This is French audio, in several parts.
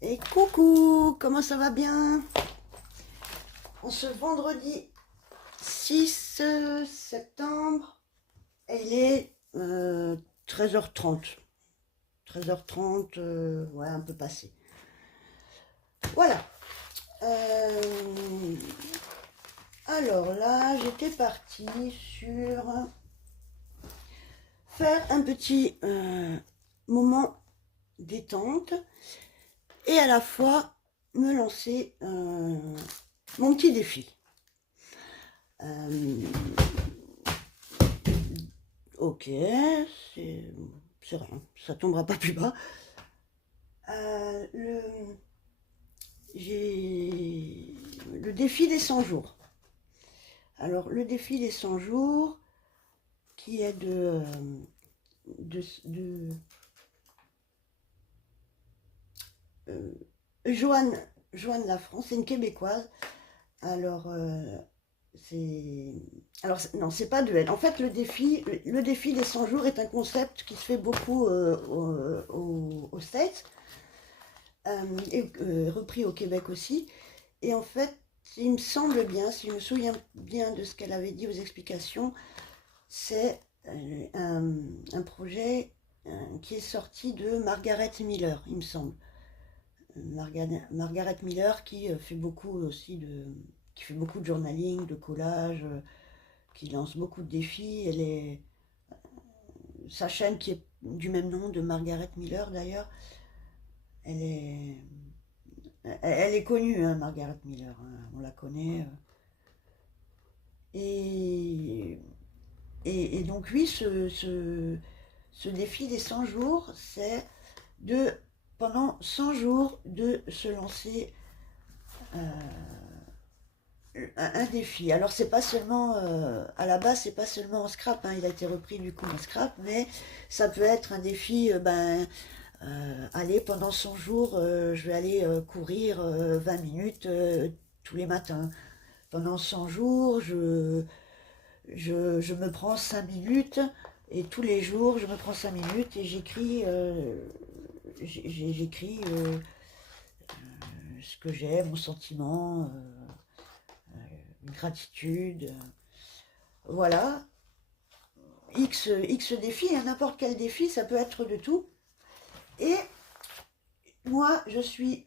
Et coucou, comment ça va bien? En ce vendredi 6 septembre, il est 13h30. 13h30, ouais, un peu passé. Voilà. Euh, alors là, j'étais partie sur faire un petit moment détente et à la fois me lancer mon petit défi. Euh, ok, c'est c'est rien, ça tombera pas plus bas. Le, j'ai le défi des 100 jours. Alors, le défi des 100 jours, qui est de euh, Joanne, Joanne Lafrance, c'est une Québécoise. Alors, c'est. Alors, non, c'est pas de elle. En fait, le défi des 100 jours est un concept qui se fait beaucoup aux States, et repris au Québec aussi. Et en fait, il me semble bien, si je me souviens bien de ce qu'elle avait dit aux explications, c'est un projet qui est sorti de Margaret Miller, il me semble. Margaret Miller qui fait beaucoup aussi qui fait beaucoup de journaling, de collage, qui lance beaucoup de défis. Sa chaîne qui est du même nom de Margaret Miller d'ailleurs, elle est, elle est connue, hein, Margaret Miller, hein, on la connaît. Et, et donc oui, ce défi des 100 jours, c'est de, pendant 100 jours, de se lancer un défi. Alors c'est pas seulement, à la base, c'est pas seulement en scrap, hein, il a été repris du coup en scrap, mais ça peut être un défi, allez, pendant 100 jours, je vais aller courir 20 minutes tous les matins. Pendant 100 jours, je me prends 5 minutes et tous les jours, je me prends 5 minutes et j'écris ce que j'ai, mon sentiment, une gratitude. Voilà. X défis, hein, n'importe quel défi, ça peut être de tout. Et moi, je suis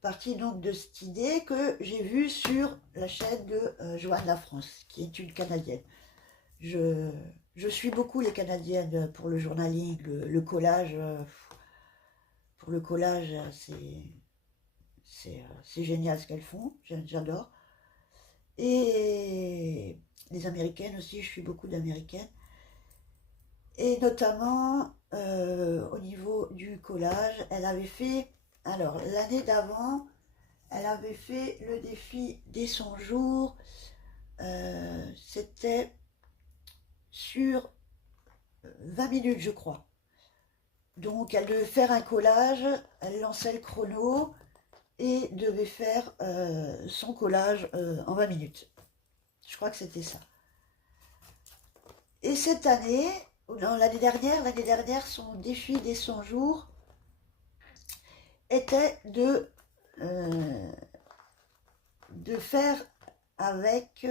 partie donc de cette idée que j'ai vue sur la chaîne de Joanne Lafrance, qui est une Canadienne. Je, je suis beaucoup les Canadiennes pour le journaling, le collage. Pour le collage, c'est génial ce qu'elles font, j'adore. Et les Américaines aussi, je suis beaucoup d'Américaines. Et notamment au niveau du collage, elle avait fait, alors l'année d'avant, elle avait fait le défi des 100 jours. C'était sur 20 minutes, je crois. Donc elle devait faire un collage, elle lançait le chrono et devait faire son collage en 20 minutes. Je crois que c'était ça. Et cette année, non, l'année dernière, son défi des 100 jours était de faire avec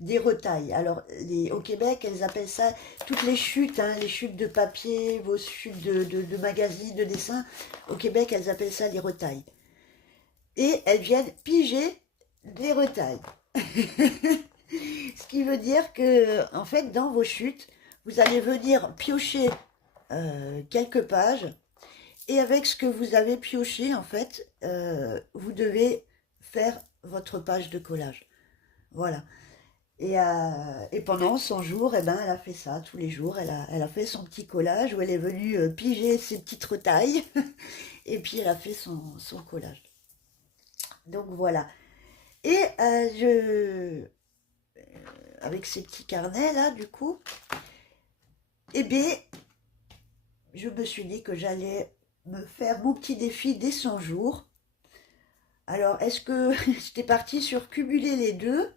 des retailles. Alors, au Québec, elles appellent ça toutes les chutes, hein, les chutes de papier, vos chutes de magazines, de dessins. Au Québec, elles appellent ça les retailles. Et elles viennent piger des retailles. Ce qui veut dire que, en fait, dans vos chutes, vous allez venir piocher quelques pages. Et avec ce que vous avez pioché, en fait, vous devez faire votre page de collage. Voilà. Et pendant 100 jours, eh ben, elle a fait ça tous les jours. Elle a fait son petit collage où elle est venue piger ses petites retailles. Et puis elle a fait son collage. Donc voilà. Et avec ces petits carnets là, du coup, eh bien, je me suis dit que j'allais me faire mon petit défi des 100 jours. Alors, est-ce que j'étais partie sur cumuler les deux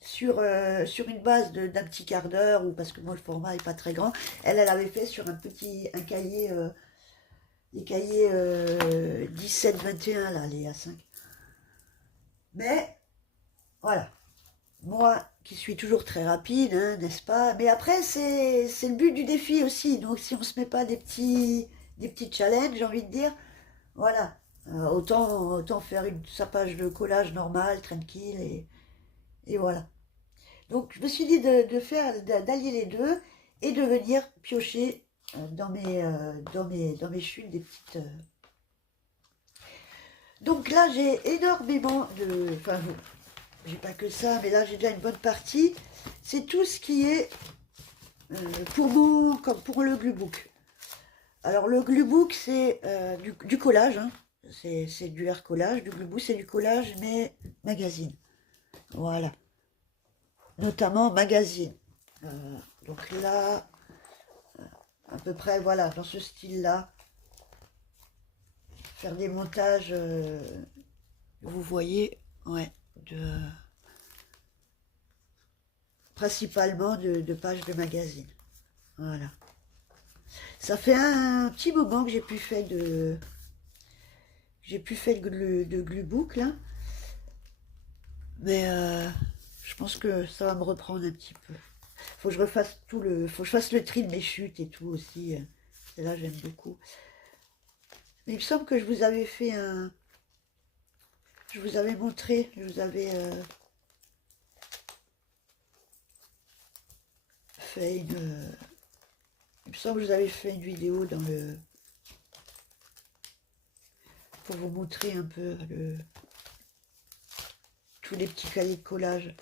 sur une base d'un petit quart d'heure, ou parce que moi le format est pas très grand. Elle avait fait sur un cahier les cahiers 17, 21, là, les A5. Mais, voilà. Moi, qui suis toujours très rapide, hein, n'est-ce pas? Mais après, c'est le but du défi aussi. Donc, si on se met pas des petits challenges, j'ai envie de dire, voilà. Autant faire sa page de collage normale, tranquille, et voilà. Donc, je me suis dit d'allier les deux et de venir piocher dans mes chutes des petites. Donc là, j'ai énormément de. Enfin, j'ai pas que ça, mais là, j'ai déjà une bonne partie. C'est tout ce qui est comme pour le gluebook. Alors, le gluebook, c'est du collage. Hein. C'est du air collage. Du gluebook, c'est du collage, mais magazine. Voilà. Notamment magazine. Donc là, à peu près, voilà, dans ce style-là. Faire des montages, vous voyez, ouais, principalement de pages de magazine. Voilà. Ça fait un petit moment que j'ai pu faire de gluebook là, mais je pense que ça va me reprendre un petit peu. Faut que je refasse faut que je fasse le tri de mes chutes et tout aussi. Et là, j'aime beaucoup. Mais il me semble que je vous avais fait je vous avais montré, je vous avais fait il me semble que je vous avais fait une vidéo pour vous montrer un peu tous les petits cahiers de collage.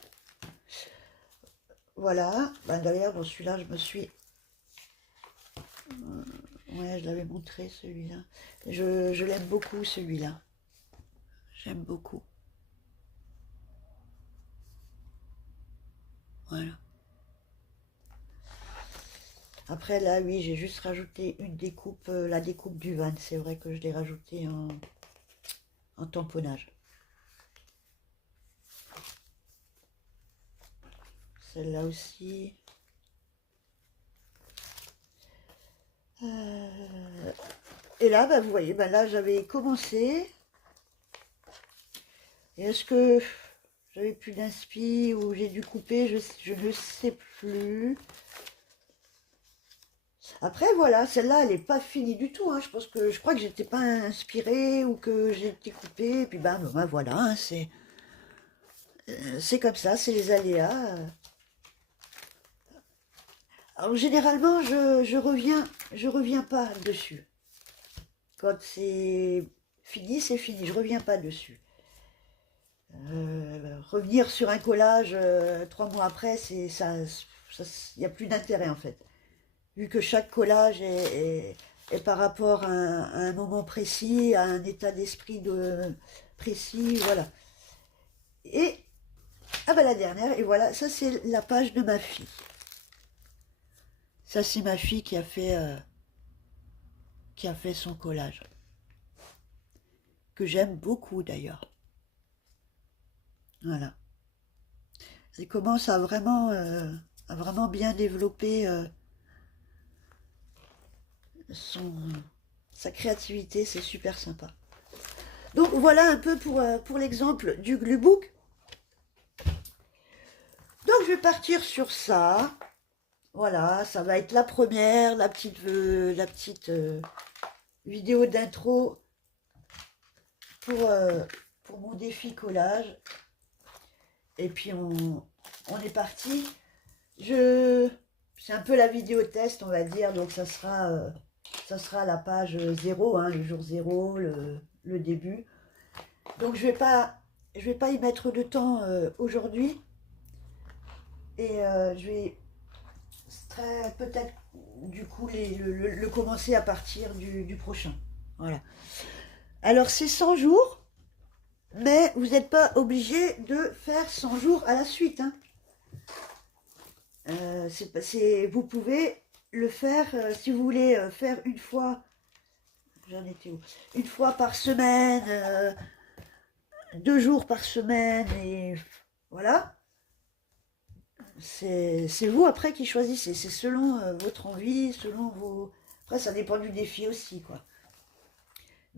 Voilà. Ben, d'ailleurs, dans celui-là, je me suis... ouais, je l'avais montré, celui-là. Je l'aime beaucoup, celui-là. J'aime beaucoup. Voilà. Après, là, oui, j'ai juste rajouté une découpe, la découpe du van. C'est vrai que je l'ai rajouté en tamponnage. Celle-là aussi. Et là, bah, vous voyez, bah, là, j'avais commencé. Et est-ce que j'avais plus d'inspi ou j'ai dû couper, je ne sais plus. Après, voilà, celle-là, elle n'est pas finie du tout. Hein. Je crois que j'étais pas inspirée ou que j'ai été coupée. Et puis, bah, voilà, hein, c'est comme ça, c'est les aléas. Alors, généralement, je reviens pas dessus. Quand c'est fini, je reviens pas dessus. Revenir sur un collage 3 mois après, il n'y a plus d'intérêt en fait. Vu que chaque collage est par rapport à un moment précis, à un état d'esprit précis, voilà. Et, ah bah la dernière, et voilà, ça c'est la page de ma fille. Ça c'est ma fille qui a fait son collage. Que j'aime beaucoup d'ailleurs. Voilà. Elle commence à vraiment bien développer sa créativité, c'est super sympa. Donc voilà un peu pour l'exemple du gluebook. Donc je vais partir sur ça. Voilà, ça va être la première, la petite vidéo d'intro pour mon défi collage. Et puis on est parti. C'est un peu la vidéo test, on va dire, donc ça sera la page 0, hein, le jour 0, le début. Donc je vais pas y mettre de temps aujourd'hui. Et je vais peut-être du coup le commencer à partir du prochain. Voilà. Alors c'est 100 jours, mais vous n'êtes pas obligé de faire 100 jours à la suite. Hein. Vous pouvez le faire si vous voulez faire une fois. J'en étais où? Une fois par semaine, 2 jours par semaine, et voilà. C'est vous après qui choisissez. C'est selon votre envie, selon vos. Après, ça dépend du défi aussi, quoi.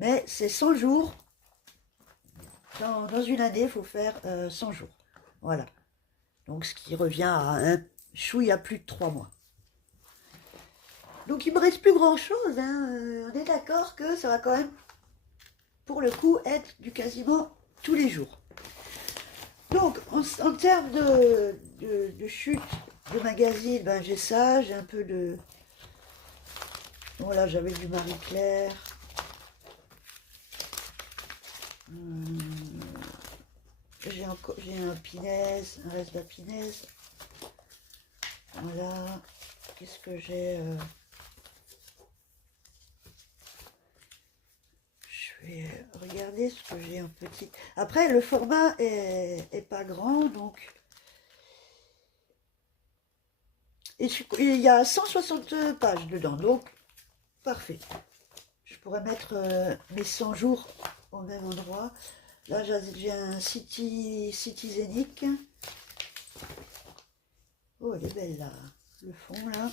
Mais c'est 100 jours. Dans une année, il faut faire 100 jours. Voilà. Donc, ce qui revient à un chouïa plus de 3 mois. Donc, il me reste plus grand-chose. Hein. On est d'accord que ça va quand même, pour le coup, être du quasiment tous les jours. Donc, en termes de chute de magazine, ben, j'ai ça. J'ai un peu de... Voilà, j'avais du Marie-Claire. J'ai un Pinès, un reste de Pinès. Voilà. Qu'est-ce que j'ai Je vais regarder ce que j'ai en petit. Après, le format est pas grand, donc... Et il y a 160 pages dedans, donc parfait. Je pourrais mettre mes 100 jours au même endroit. Là, j'ai un Citizenic. Oh, elle est belle, là. Le fond, là.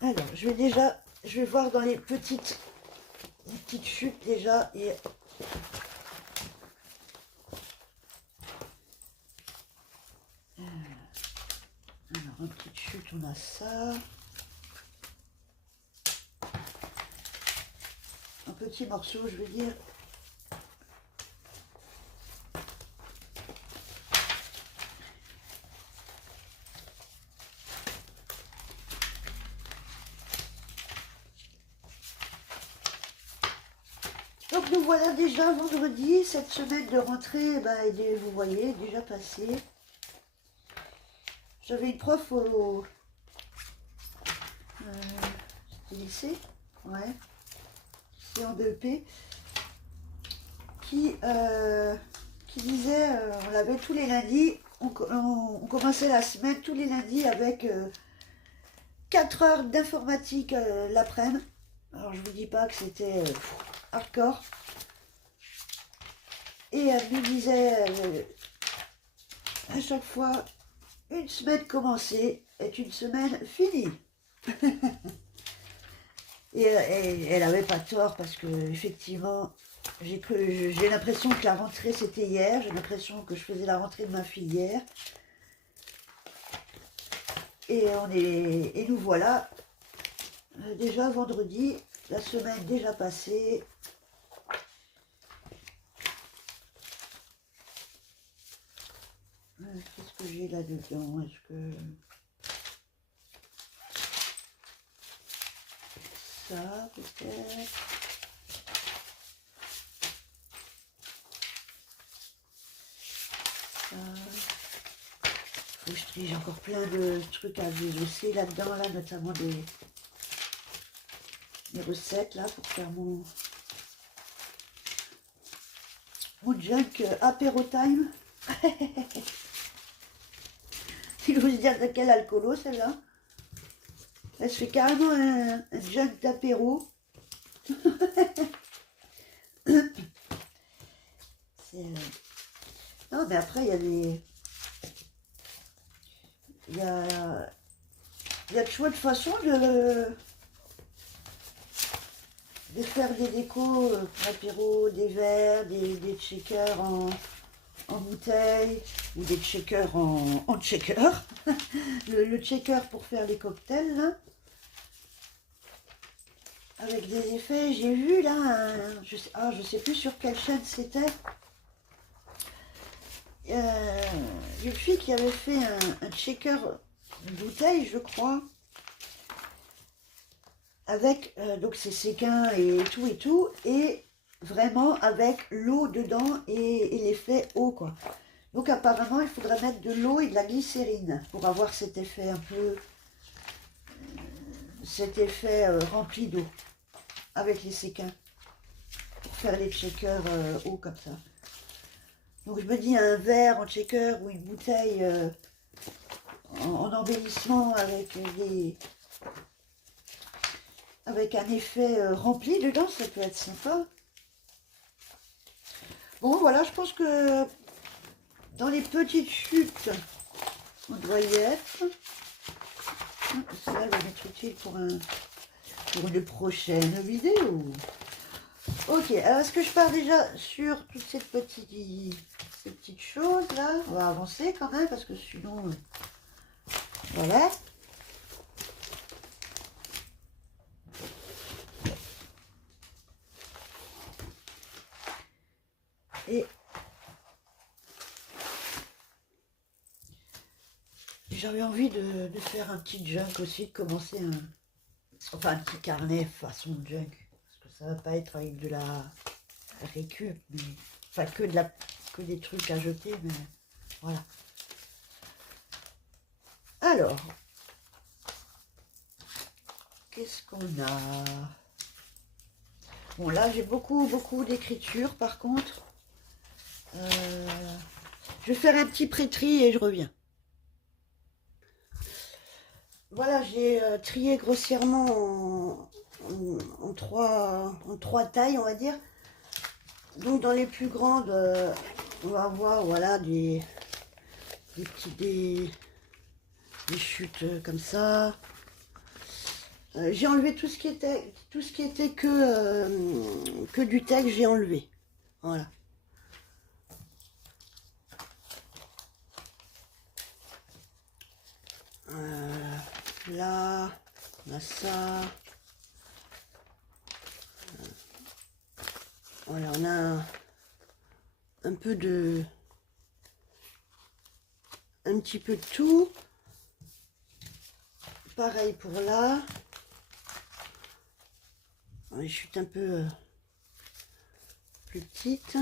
Alors, je vais voir dans les petites chutes déjà. Et alors, en petite chute, on a ça. Un petit morceau, je veux dire. Donc nous voilà déjà vendredi, cette semaine de rentrée, vous voyez, déjà passé. J'avais une prof au lycée, ouais, c'est en DEP, qui disait, on l'avait tous les lundis, on commençait la semaine tous les lundis avec 4 heures d'informatique l'après-midi. Alors je vous dis pas que c'était hardcore. Et elle nous disait à chaque fois, une semaine commencée est une semaine finie. et elle n'avait pas tort parce que effectivement, j'ai l'impression que la rentrée c'était hier. J'ai l'impression que je faisais la rentrée de ma fille hier. Et nous voilà déjà vendredi, la semaine déjà passée. Qu'est-ce que j'ai là-dedans? Est-ce que... Ça, peut-être... Ça... Faut que je trie, j'ai encore plein de trucs à déjosser là-dedans, là, notamment des recettes, là, pour faire mon junk apéro time. Il faut se dire de quel alcoolo, celle-là. Elle se fait carrément un junk d'apéro. Non, mais après, il y a des... Il y a toujours de façon de faire des décos pour apéro, des verres, des shakers en bouteille ou des shakers en shaker. le shaker pour faire les cocktails, là. Avec des effets, j'ai vu là, je sais plus sur quelle chaîne c'était. Une fille qui avait fait un shaker bouteille, je crois, avec donc ses séquins et tout, et vraiment avec l'eau dedans et l'effet eau, quoi. Donc apparemment, il faudrait mettre de l'eau et de la glycérine pour avoir cet effet un peu, rempli d'eau avec les séquins, pour faire les shakers eau comme ça. Donc je me dis un verre en shaker ou une bouteille en embellissement avec un effet rempli dedans, ça peut être sympa. Bon voilà, je pense que dans les petites chutes, on doit y être. Cela va m'être utile pour une prochaine vidéo. Ok, alors est-ce que je pars déjà sur toutes ces petites choses là? On va avancer quand même parce que sinon, voilà. Et j'avais envie de faire un petit junk aussi, de commencer un petit carnet façon junk. Parce que ça va pas être avec de la récup, mais enfin que des trucs à jeter, mais voilà. Alors, qu'est-ce qu'on a? Bon, là, j'ai beaucoup d'écriture, par contre. Je vais faire un petit pré-tri et je reviens. Voilà, j'ai trié grossièrement en trois tailles, on va dire. Donc, dans les plus grandes, on va avoir, voilà, des chutes comme ça. J'ai enlevé tout ce qui était que du texte, j'ai enlevé. Voilà. Là, on a ça. Voilà, on a un petit peu de tout. Pareil pour là. Les chutes un peu plus petites.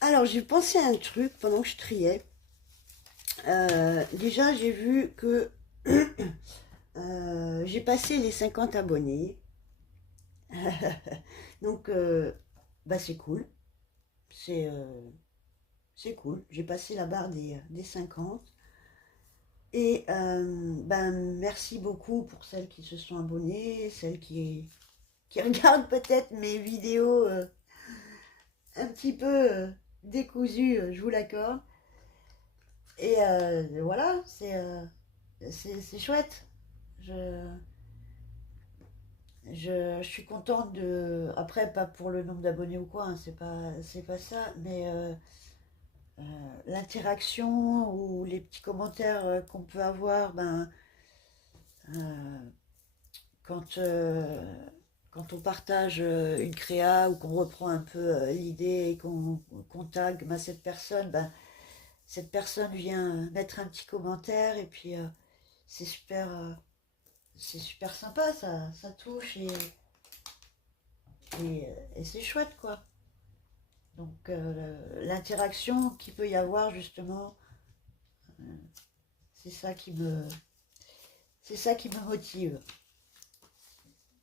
Alors, j'ai pensé à un truc pendant que je triais. Déjà, j'ai vu que j'ai passé les 50 abonnés. Donc, bah, c'est cool. C'est cool. J'ai passé la barre des 50. Et ben, merci beaucoup pour celles qui se sont abonnées, celles qui regardent peut-être mes vidéos un petit peu décousues, je vous l'accorde. Et voilà, c'est chouette. Je suis contente de... Après, pas pour le nombre d'abonnés ou quoi, hein, c'est pas ça, mais l'interaction ou les petits commentaires qu'on peut avoir, ben, euh, quand, quand on partage une créa ou qu'on reprend un peu l'idée et qu'on tag ben, cette personne vient mettre un petit commentaire et puis c'est c'est super sympa, ça touche et c'est chouette quoi. Donc l'interaction qu'il peut y avoir justement, euh, c'est ça qui me, c'est ça qui me motive.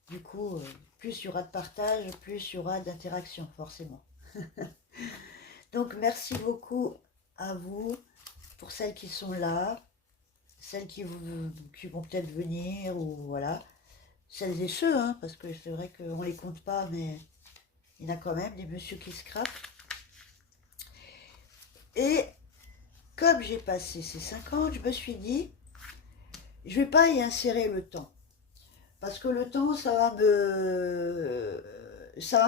Du coup, plus il y aura de partage, plus il y aura d'interaction forcément. Donc merci beaucoup à vous pour celles qui sont là, celles qui vont peut-être venir ou voilà, celles et ceux, hein, parce que c'est vrai qu'on les compte pas, mais il y en a quand même des messieurs qui se crapent. Et comme j'ai passé ces 50, je me suis dit, je vais pas y insérer le temps. Parce que le temps, ça va me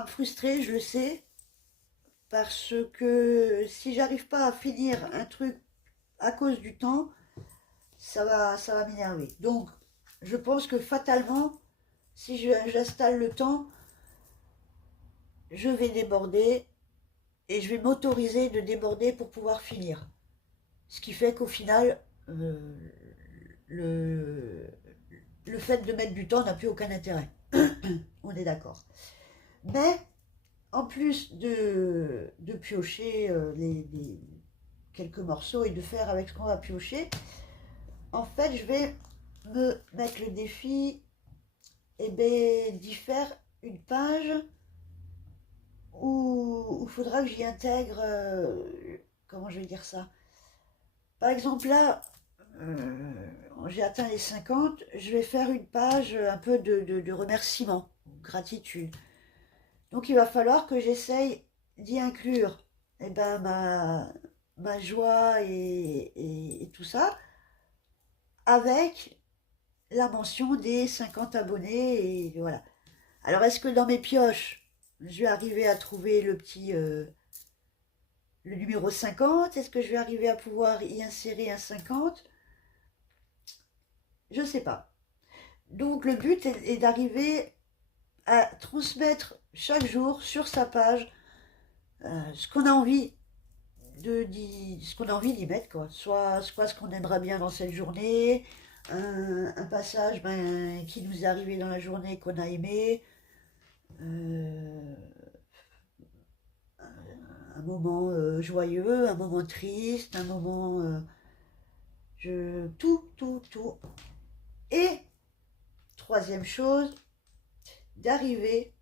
frustrer, je le sais. Parce que si j'arrive pas à finir un truc à cause du temps, ça va m'énerver. Donc, je pense que fatalement, si j'installe le temps, je vais déborder et je vais m'autoriser de déborder pour pouvoir finir. Ce qui fait qu'au final, le, le fait de mettre du temps n'a plus aucun intérêt. On est d'accord. Mais en plus de piocher quelques morceaux et de faire avec ce qu'on va piocher, en fait, je vais me mettre le défi d'y faire une page où il faudra que j'y intègre, comment je vais dire ça. Par exemple, là, j'ai atteint les 50, je vais faire une page un peu de remerciement, gratitude. Donc il va falloir que j'essaye d'y inclure eh ben, ma joie et tout ça, avec la mention des 50 abonnés, et voilà. Alors, est-ce que dans mes pioches, je vais arriver à trouver le numéro 50? Est-ce que je vais arriver à pouvoir y insérer un 50? Je ne sais pas. Donc, le but est d'arriver à transmettre chaque jour sur sa page ce qu'on a envie ce qu'on a envie d'y mettre, quoi. Soit ce qu'on aimera bien dans cette journée, un passage qui nous est arrivé dans la journée qu'on a aimé, euh, un moment joyeux, un moment triste, un moment... tout. Et, troisième chose, d'arriver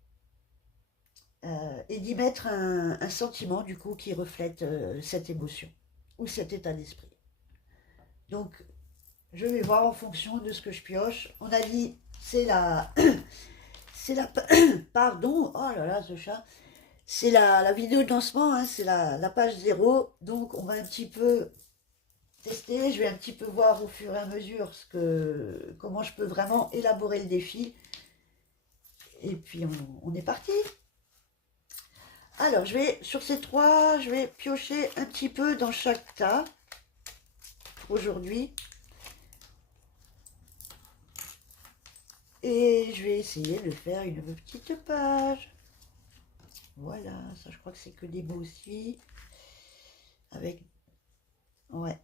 et d'y mettre un sentiment, du coup, qui reflète cette émotion ou cet état d'esprit. Donc, je vais voir en fonction de ce que je pioche. On a dit, c'est la... c'est la... Pardon, oh là là, ce chat. C'est la vidéo de lancement, hein, c'est la page 0. Donc, on va un petit peu tester. Je vais un petit peu voir au fur et à mesure comment je peux vraiment élaborer le défi. Et puis, on est parti. Alors, sur ces 3, je vais piocher un petit peu dans chaque tas pour aujourd'hui. Et je vais essayer de faire une petite page. Voilà, ça je crois que c'est que des mots aussi. Avec... Ouais.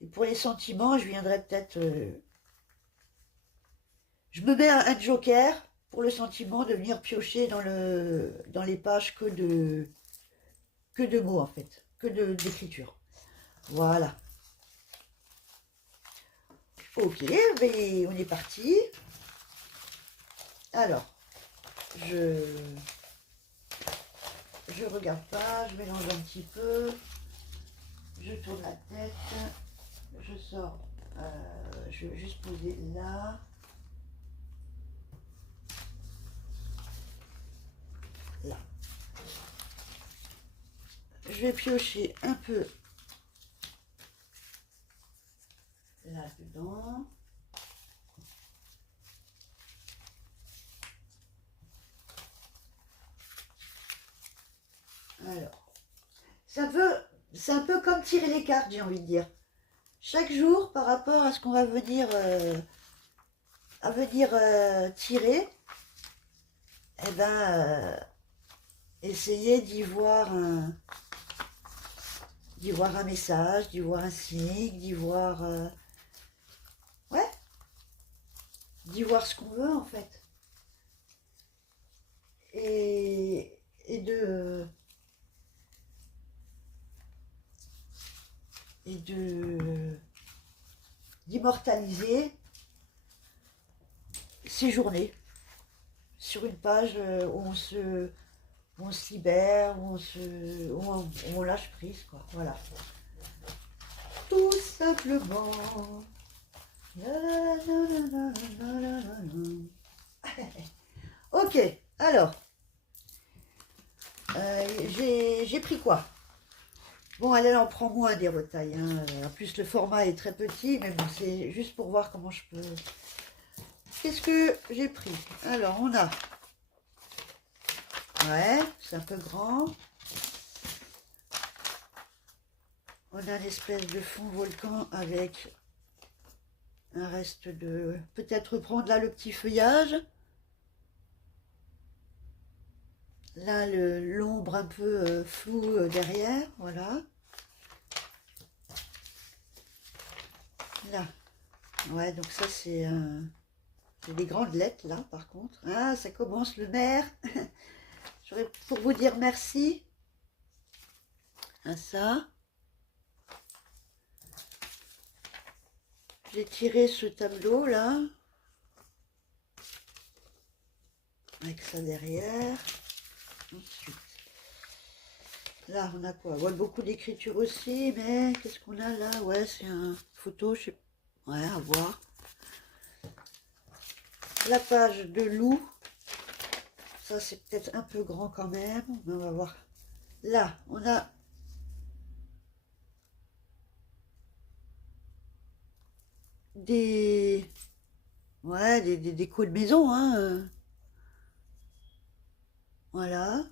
Et pour les sentiments, je viendrai peut-être... Je me mets un joker pour le sentiment de venir piocher dans les pages que de mots en fait, d'écriture. Voilà. Ok, mais on est parti. Alors, je regarde pas, je mélange un petit peu, je tourne la tête, je sors, je vais juste poser là. Là. Je vais piocher un peu là-dedans. Alors, c'est un peu comme tirer les cartes, j'ai envie de dire. Chaque jour, par rapport à ce qu'on va venir, tirer, eh ben, essayer d'y voir un message, d'y voir un signe, ouais, d'y voir ce qu'on veut en fait. Et de d'immortaliser ces journées sur une page où on se libère, où on lâche prise, quoi. Voilà. Tout simplement. Ok, alors, j'ai pris quoi? Bon, elle en prend moins des retailles. Hein. En plus, le format est très petit, mais bon, c'est juste pour voir comment je peux... Qu'est-ce que j'ai pris? Alors, on a... Ouais, c'est un peu grand. On a une espèce de fond volcan avec un reste de... Peut-être prendre là le petit feuillage. Là, l'ombre un peu floue derrière, voilà. Là, ouais, donc ça c'est des grandes lettres là, par contre. Ah, ça commence le maire. J'aurais pour vous dire merci à ça. J'ai tiré ce tableau là, avec ça derrière. Ensuite, là on a quoi? Ouais, beaucoup d'écriture aussi, mais qu'est-ce qu'on a là? Ouais, c'est un photo, je sais pas. Ouais, à voir. La page de loup. ça c'est peut-être un peu grand quand même, mais on va voir. Là, on a des... Ouais, des décos de maison, hein. Voilà.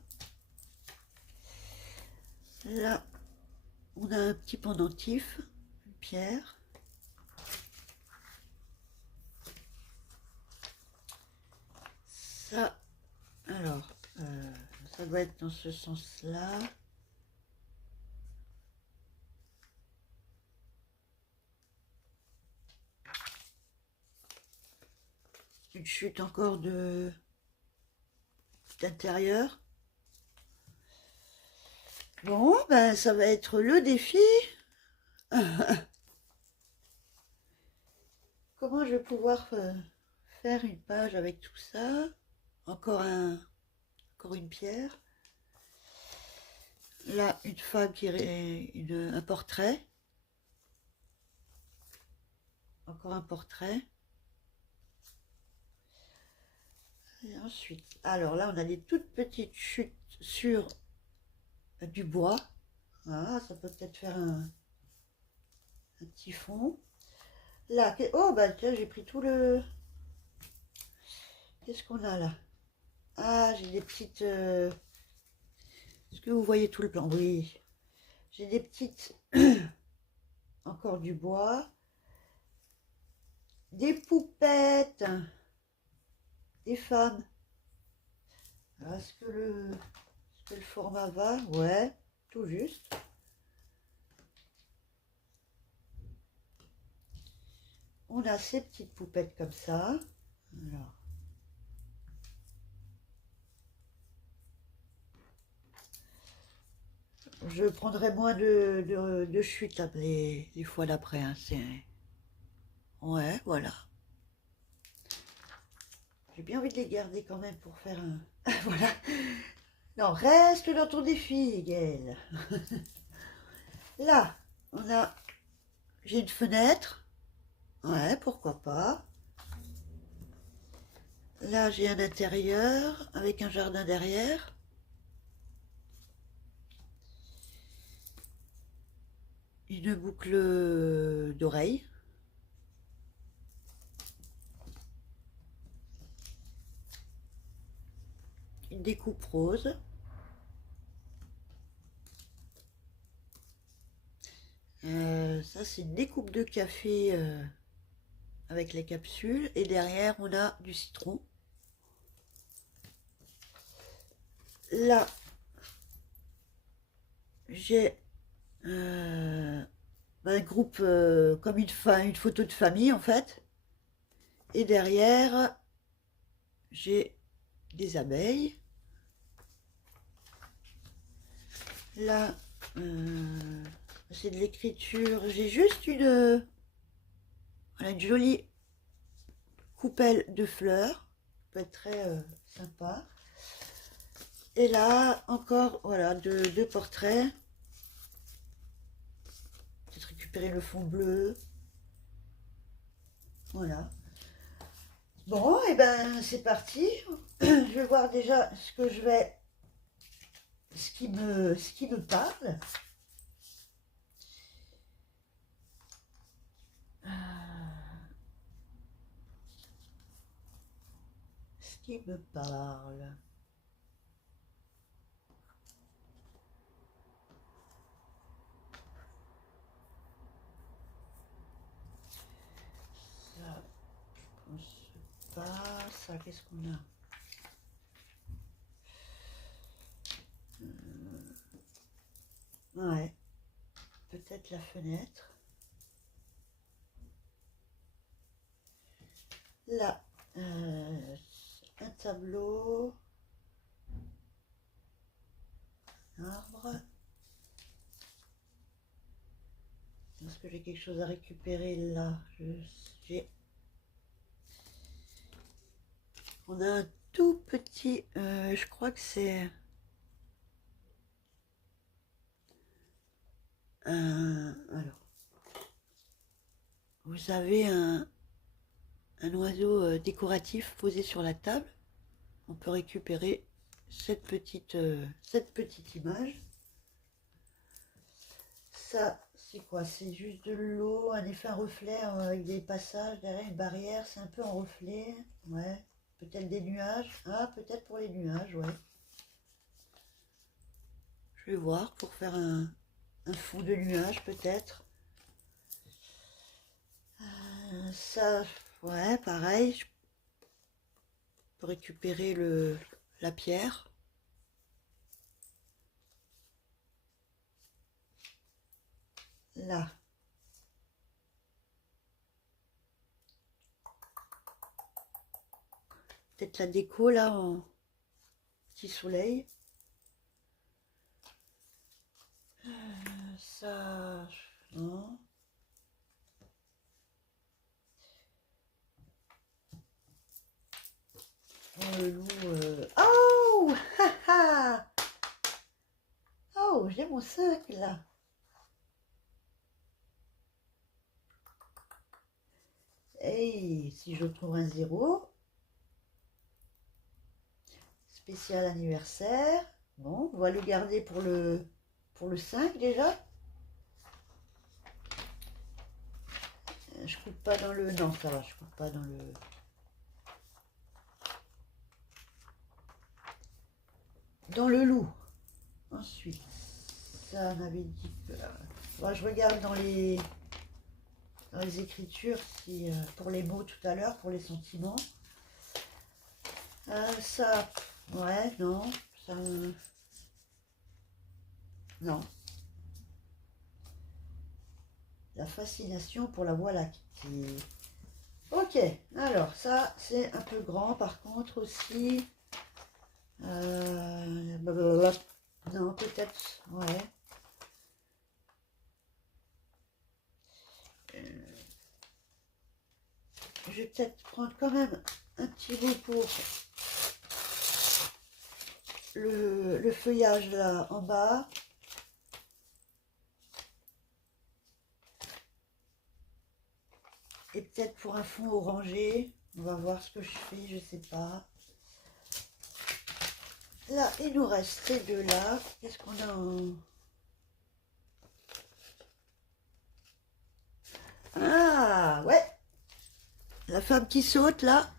Là, on a un petit pendentif, une pierre. Ça, alors, ça doit être dans ce sens-là. Une chute encore d'intérieur. Bon, ben ça va être le défi. Comment je vais pouvoir faire une page avec tout ça? Encore une pierre. Là, une femme un portrait. Encore un portrait. Et ensuite, alors là, on a des toutes petites chutes sur du bois. Voilà, ça peut peut-être faire un petit fond. Là, oh bah tiens, j'ai pris tout le... Qu'est-ce qu'on a là? Ah, j'ai des petites... Est-ce que vous voyez tout le plan? Oui. J'ai des petites... Encore du bois. Des poupettes. Des femmes. Alors, est-ce que le format va? Ouais, tout juste. On a ces petites poupettes comme ça. Alors. Je prendrai moins de chutes les fois d'après. Hein, ouais, voilà. J'ai bien envie de les garder quand même pour faire un... voilà. Non, reste dans ton défi, Gaëlle. Là, j'ai une fenêtre. Ouais, pourquoi pas. Là, j'ai un intérieur avec un jardin derrière. Une boucle d'oreille. Une découpe rose. Ça, c'est une découpe de café avec les capsules. Et derrière, on a du citron. Là, j'ai un groupe comme une photo de famille en fait. Et derrière, j'ai des abeilles. Là, c'est de l'écriture. J'ai juste voilà, une jolie coupelle de fleurs. Ça peut être très sympa. Et là, encore, voilà, deux portraits. Peut-être récupérer le fond bleu. Voilà. Bon, et ben c'est parti. Je vais voir déjà ce qui me parle. Ce qui me parle. Ça, je pense pas. Ça, qu'est-ce qu'on a? Ouais, peut-être la fenêtre. Là, un tableau, un arbre. Est-ce que j'ai quelque chose à récupérer là? On a un tout petit, je crois que c'est alors, vous avez un oiseau décoratif posé sur la table. on peut récupérer cette petite image. Ça, c'est quoi? C'est juste de l'eau, un effet reflet avec des passages derrière une barrière. C'est un peu en reflet. Ouais. Peut-être des nuages. Ah, peut-être pour les nuages, ouais. Je vais voir pour faire un fond de nuages, peut-être. Ça, ouais, pareil. Je peux récupérer la pierre. Là. Peut-être la déco, là, en petit soleil. Ça, non. Le loup. Oh! Ha, ha. Oh, j'ai mon 5 là. Et si je trouve un 0, spécial anniversaire. Bon, on va le garder pour le 5 déjà. Je coupe pas dans le... Non, ça va, je coupe pas dans le... Dans le loup. Ensuite, ça on avait dit que... Bon, je regarde dans les écritures, si, pour les mots tout à l'heure, pour les sentiments. Ça, ouais, non, ça... non. La fascination pour la Voie lactée. Ok, alors ça, c'est un peu grand par contre aussi. Blablabla. Non, peut-être, ouais. Je vais peut-être prendre quand même un petit bout pour le feuillage là en bas. Et peut-être pour un fond orangé. On va voir ce que je fais, je sais pas. Là, il nous reste ces deux-là. Qu'est-ce qu'on a en... Ah, ouais. La femme qui saute, là.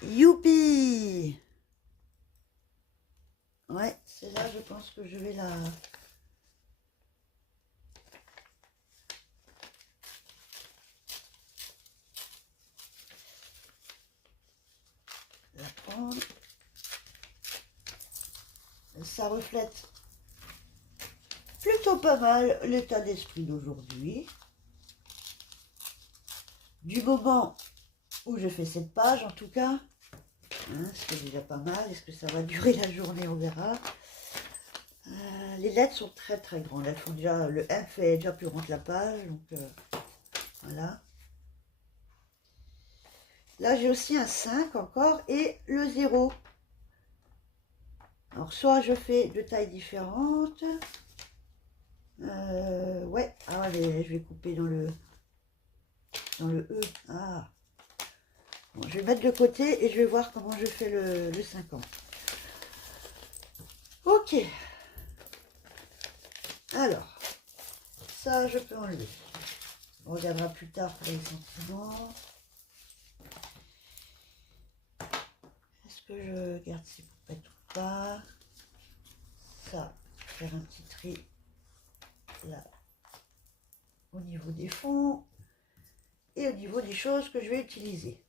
Youpi! Ouais, c'est là, je pense que je vais la prendre. Ça reflète plutôt pas mal l'état d'esprit d'aujourd'hui. Du moment où je fais cette page, en tout cas. Hein, c'est déjà pas mal. Est-ce que ça va durer la journée? On verra. Les lettres sont très très grandes. Elles font déjà, le F fait déjà plus grand que la page. Donc voilà. Là j'ai aussi un 5 encore et le 0. Alors soit je fais de tailles différentes. Ouais. Ah allez, je vais couper dans le E. Ah. Bon, je vais mettre de côté et je vais voir comment je fais le 50. Ok. Alors, ça je peux enlever. On regardera plus tard pour les sentiments. Est-ce que je garde ces poupettes ou pas? Ça, faire un petit tri là au niveau des fonds et au niveau des choses que je vais utiliser.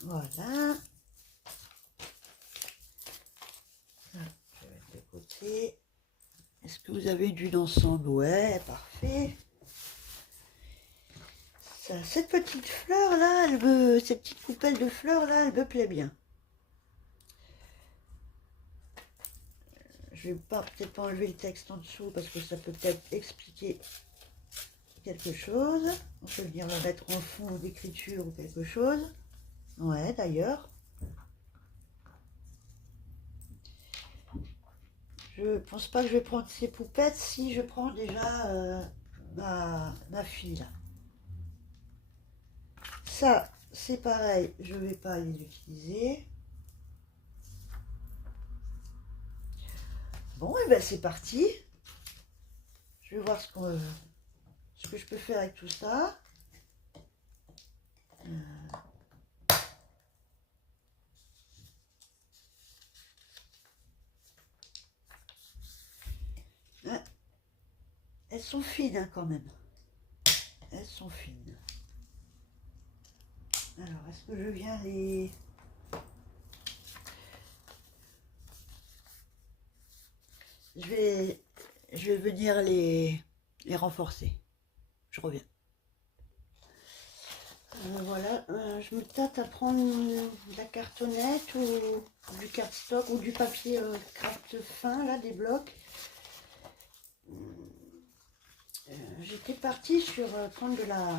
Voilà. Ça, je vais mettre de côté. Est-ce que vous avez une vue d'ensemble? Ouais, parfait. Ça, cette petite fleur là, cette petite coupelle de fleurs là, elle me plaît bien. Je vais peut-être pas enlever le texte en dessous parce que ça peut peut-être expliquer quelque chose. On peut venir le mettre en fond d'écriture ou quelque chose. Ouais, d'ailleurs. Je pense pas que je vais prendre ces poupettes si je prends déjà ma fille là. Ça, c'est pareil, je vais pas les utiliser. Bon, et ben c'est parti. Je vais voir ce que je peux faire avec tout ça. Ouais, elles sont fines hein, quand même. Elles sont fines. Alors, est-ce que je viens les... Je vais venir les renforcer. Je reviens. Voilà, je me tâte à prendre de la cartonnette ou du cardstock ou du papier craft fin, là, des blocs. J'étais partie sur prendre de la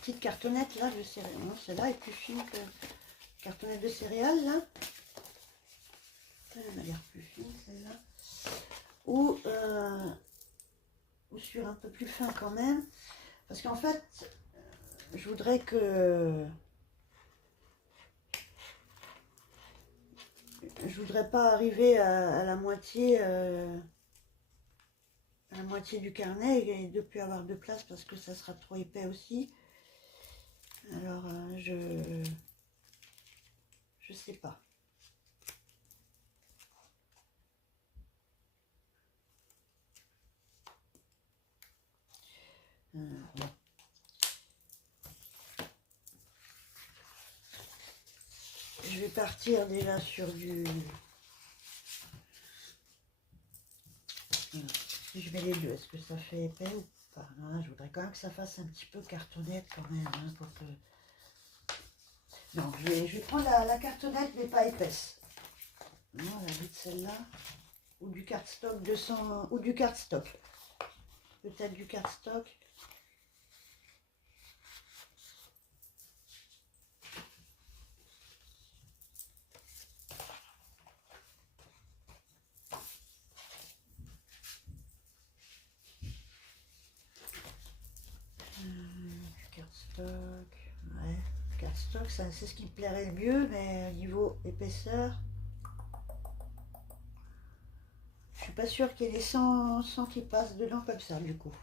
petite cartonnette, là, de céréales. Non, celle-là est plus fine que cartonnette de céréales, là. Elle m'a l'air plus fine, celle-là. Ou sur un peu plus fin quand même. Parce qu'en fait, je voudrais que... Je voudrais pas arriver à la moitié du carnet et de plus avoir de place parce que ça sera trop épais aussi. Alors je sais pas. Bon. Je vais partir déjà sur du... Si je mets les deux, est-ce que ça fait épais ou pas? Non, je voudrais quand même que ça fasse un petit peu cartonnette quand même. Hein, pour que... Non, je vais prendre la cartonnette mais pas épaisse. Non, la vie de celle-là. Ou du cardstock 200... Ou du cardstock. Peut-être du cardstock. Cardstock, ouais, cardstock, c'est ce qui me plairait le mieux, mais au niveau épaisseur, je suis pas sûre qu'il y ait des 100 qui passent dedans comme ça, du coup.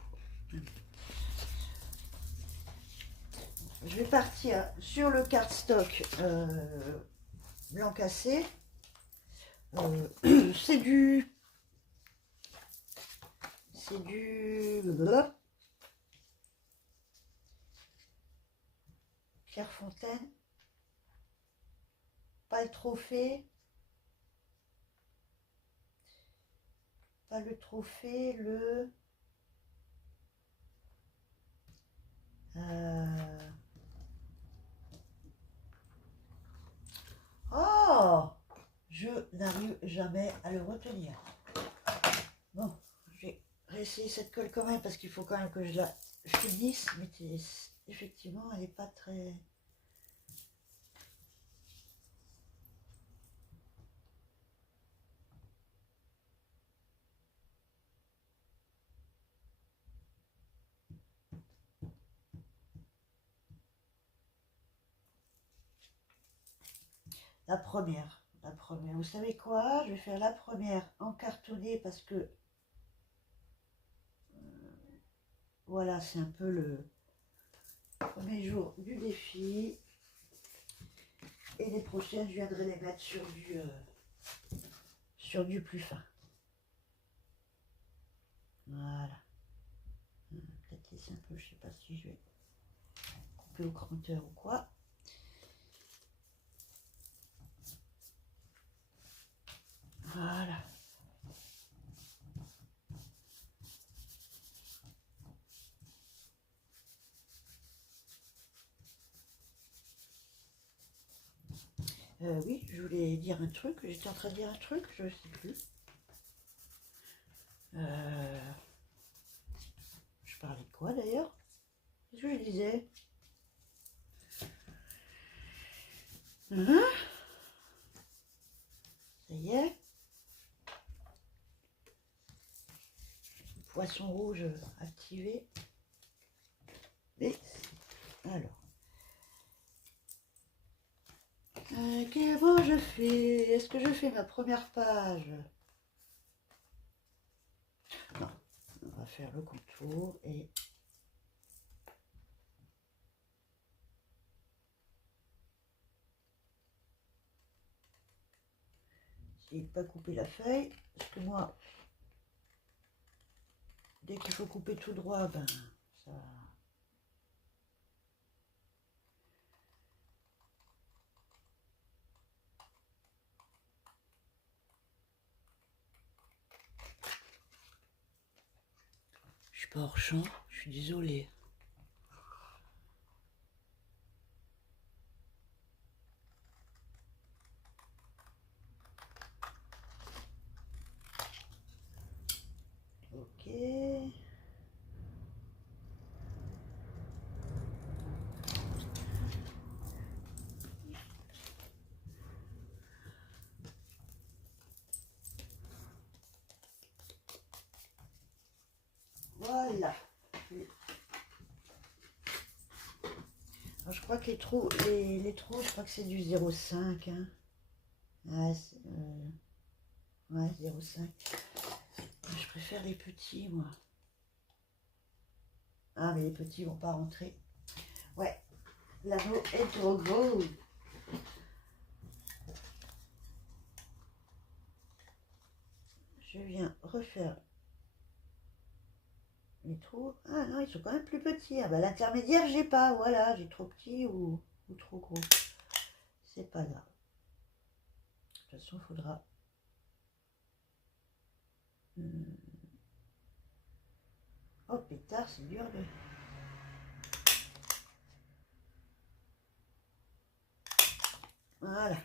Je vais partir sur le cardstock blanc cassé. C'est du Clairefontaine, pas le trophée, oh, je n'arrive jamais à le retenir. Bon, je vais réessayer cette colle quand même parce qu'il faut quand même que je la finisse, mais effectivement, elle n'est pas très... La première. Vous savez quoi? Je vais faire la première en cartonné parce que voilà, c'est un peu le premier jour du défi. Et les prochaines, je viendrai les mettre sur du plus fin. Voilà. Peut-être laisser un peu, je sais pas si je vais couper au cranteur ou quoi. Voilà. Oui, je voulais dire un truc. J'étais en train de dire un truc, je ne sais plus. Je parlais de quoi d'ailleurs? Qu'est-ce que je disais? Mhm. Ça y est. Poisson rouge activé. Et alors. Comment je fais? Est-ce que je fais ma première page? Non. On va faire le contour et essayer de pas couper la feuille. Parce que moi, dès qu'il faut couper tout droit, ben ça. Je suis pas hors champ, je suis désolée. Ok. Voilà. Alors, je crois que les trous, je crois que c'est du 0,5. Hein. Ouais, ouais, 0,5. Je préfère les petits, moi. Ah, mais les petits vont pas rentrer. Ouais, l'anneau est trop gros. Je viens refaire les trous. Ah non, ils sont quand même plus petits. Ah bah l'intermédiaire, j'ai pas. Voilà, j'ai trop petit ou trop gros. C'est pas grave. De toute façon, il faudra... Oh pétard, c'est dur de... Voilà.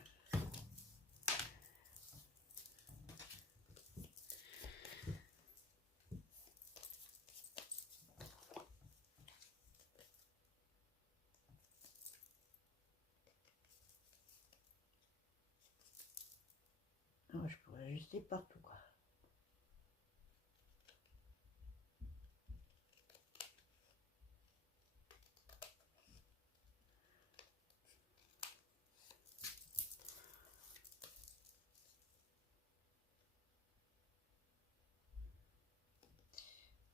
Ah, je pourrais ajuster partout, quoi.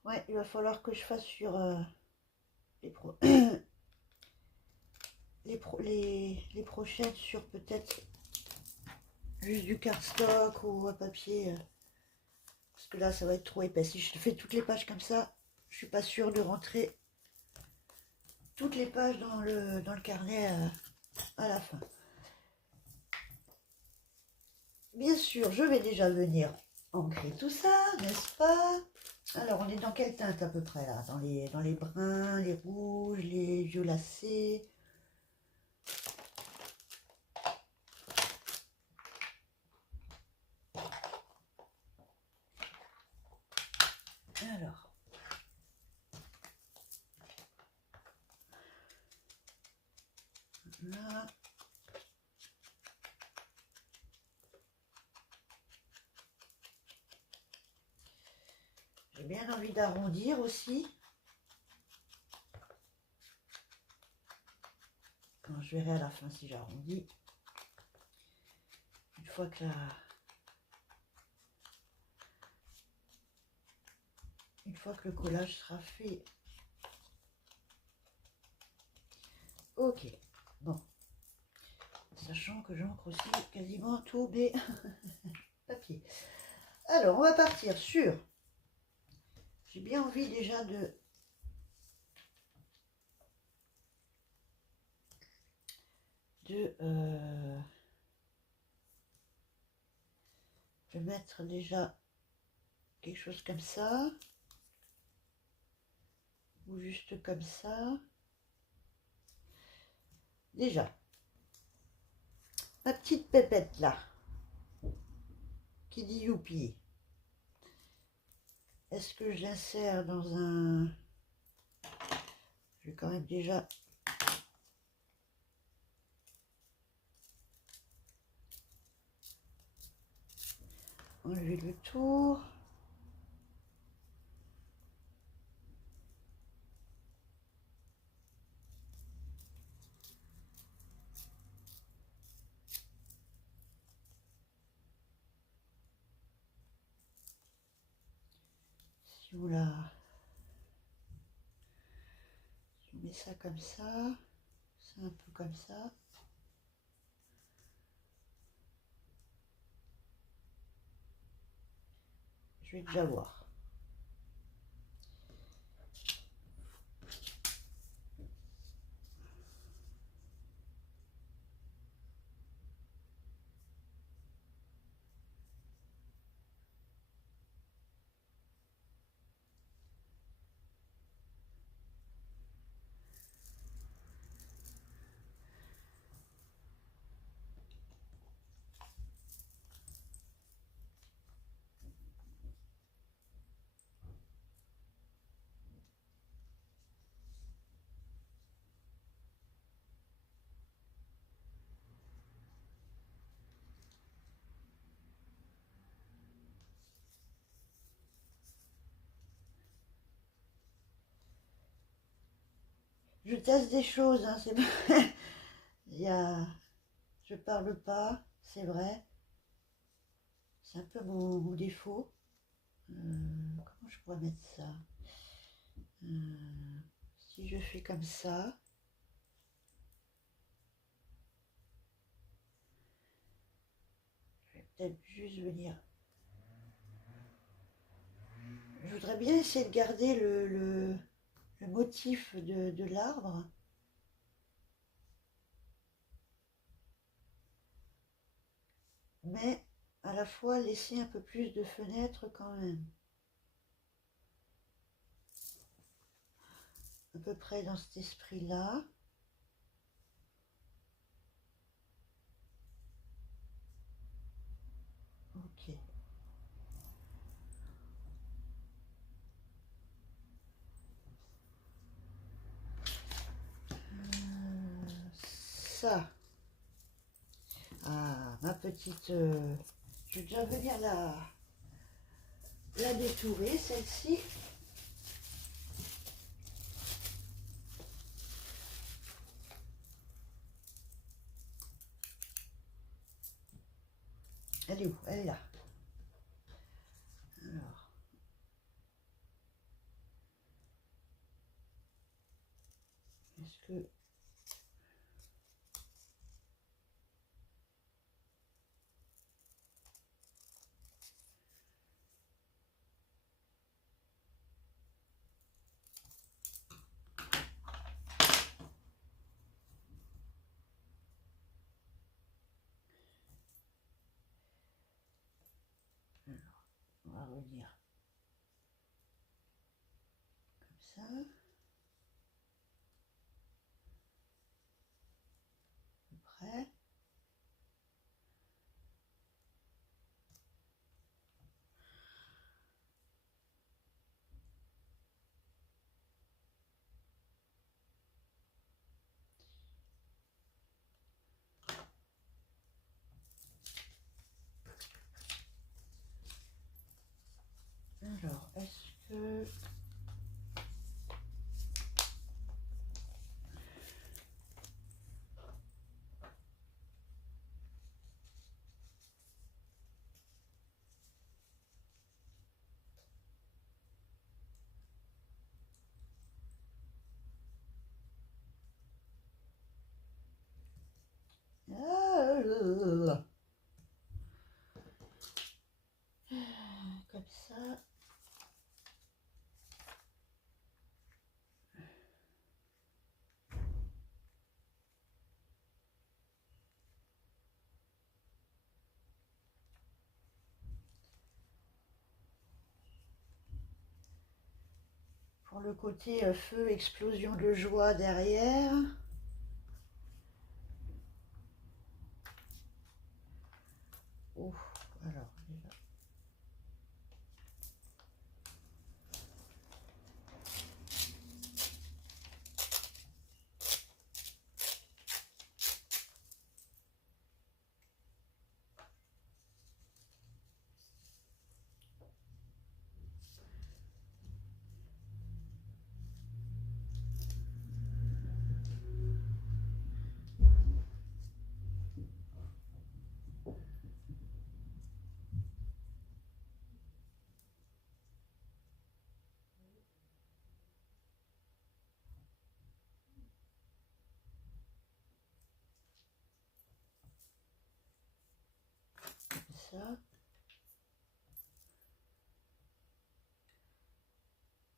Ouais, il va falloir que je fasse sur les, pro... les prochaines sur peut-être juste du cardstock ou un papier. Parce que là, ça va être trop épais. Si je fais toutes les pages comme ça, je suis pas sûre de rentrer toutes les pages dans le carnet à la fin. Bien sûr, je vais déjà venir ancrer tout ça, n'est-ce pas? Alors, on est dans quelle teinte à peu près là? Dans les bruns, les rouges, les violacés. Alors. Là. J'ai bien envie d'arrondir aussi. Quand je verrai à la fin si j'arrondis. Une fois que le collage sera fait. Ok, bon. Sachant que j'encre aussi quasiment tous mes papiers. Alors, on va partir sur... J'ai bien envie déjà de... mettre déjà quelque chose comme ça. Ou juste comme ça. Déjà. Ma petite pépette là. Qui dit youpi. Est-ce que je l'insère dans un... Je vais quand même déjà... enlever le tour. Si on la... Si on met ça comme ça, c'est un peu comme ça. Je vais déjà voir. Je teste des choses, hein, c'est il y a... Je parle pas, c'est vrai. C'est un peu mon défaut. Comment je pourrais mettre ça? Si je fais comme ça, je vais peut-être juste venir. Je voudrais bien essayer de garder le motif de l'arbre. Mais à la fois laisser un peu plus de fenêtres quand même. À peu près dans cet esprit-là. Ok. Ça. Ah, ma petite... je vais déjà venir la détourer, celle-ci. Elle est où? Elle est là. Alors. Est-ce que... Alors, on va revenir comme ça. À peu près. Alors, est-ce que... Ah, comme ça. Pour le côté feu, explosion de joie derrière. Ouf, alors déjà. ça.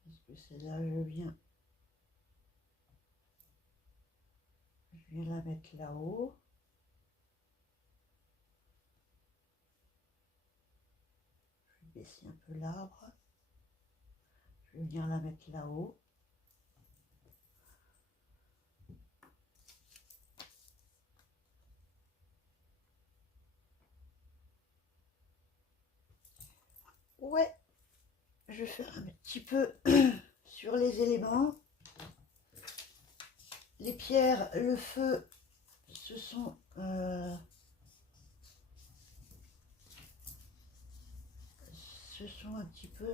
Parce que celle-là, je viens la mettre là-haut. Je vais baisser un peu l'arbre. Je vais venir la mettre là-haut. Ouais, je vais faire un petit peu sur les éléments. Les pierres, le feu, ce sont un petit peu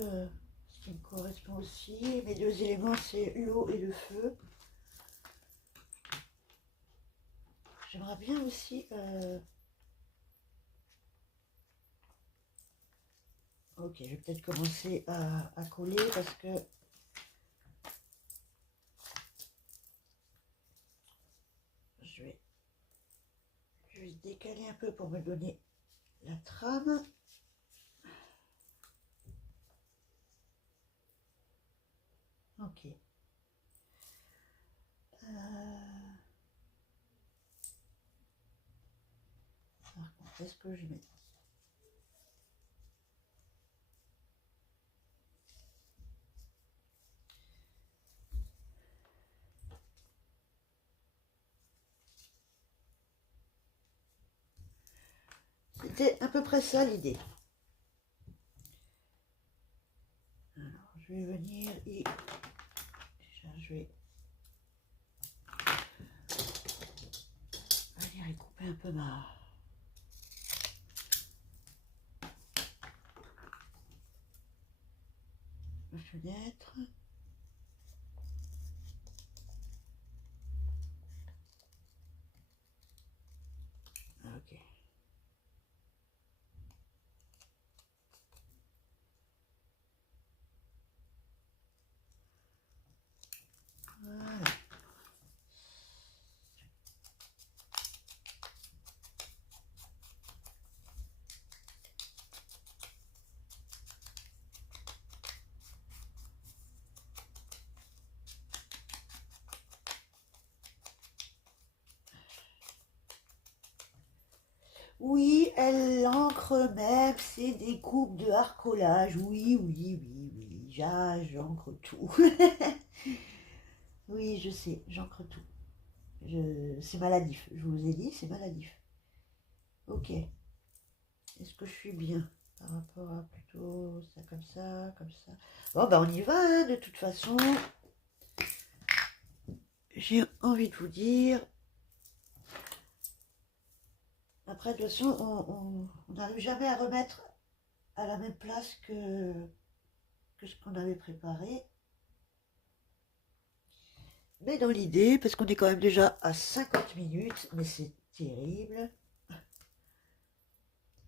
ce qui me correspond aussi. Mes deux éléments, c'est l'eau et le feu. J'aimerais bien aussi... Ok, je vais peut-être commencer à coller parce que je vais décaler un peu pour me donner la trame. Ok. Par contre, est-ce que je mets... C'était à peu près ça l'idée. Alors, je vais venir et... Déjà, je vais... venir et couper un peu ma fenêtre. Ok. Voilà. Oui, elle encre même, c'est des coupes de harcolage. Oui, oui, oui, oui, j'encre tout. Oui, je sais, j'encre tout. C'est maladif, je vous ai dit, c'est maladif. Ok. Est-ce que je suis bien par rapport à plutôt ça comme ça, comme ça. Bon, bah on y va, hein, de toute façon. J'ai envie de vous dire. Après, de toute façon, on n'arrive jamais à remettre à la même place que ce qu'on avait préparé. Mais dans l'idée, parce qu'on est quand même déjà à 50 minutes, mais c'est terrible.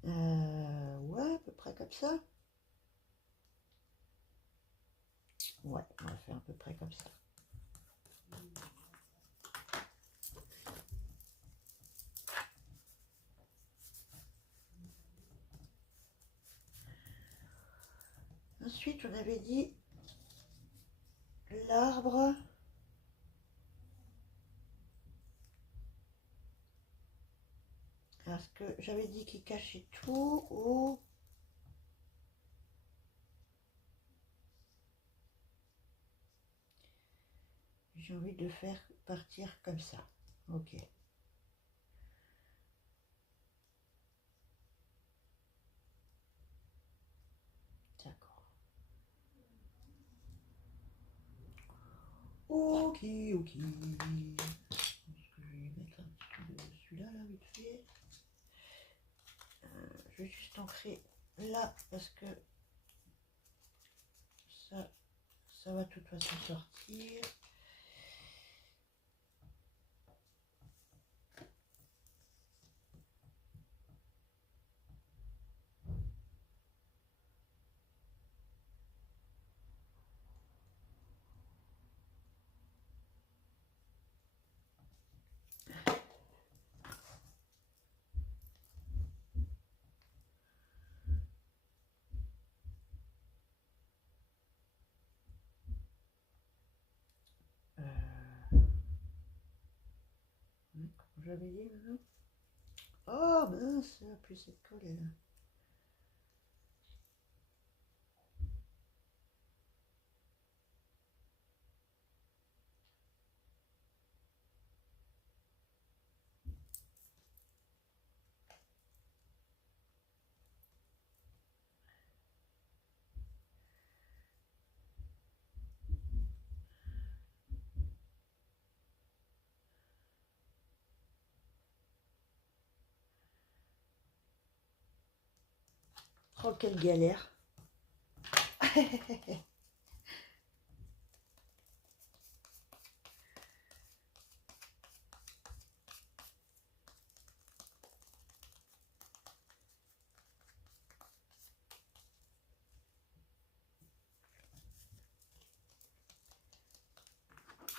Ouais, à peu près comme ça. Ouais, on va faire à peu près comme ça. Ensuite, on avait dit l'arbre. Parce que j'avais dit qu'il cachait tout ou... J'ai envie de faire partir comme ça. Ok. D'accord. Ok, ok. Est-ce que je vais mettre un petit peu de celui-là, là, vite fait. Je vais juste ancrer là, parce que ça va de toute façon sortir. J'avais dit maintenant. Oh mince, ça va plus être collé là. Oh, quelle galère.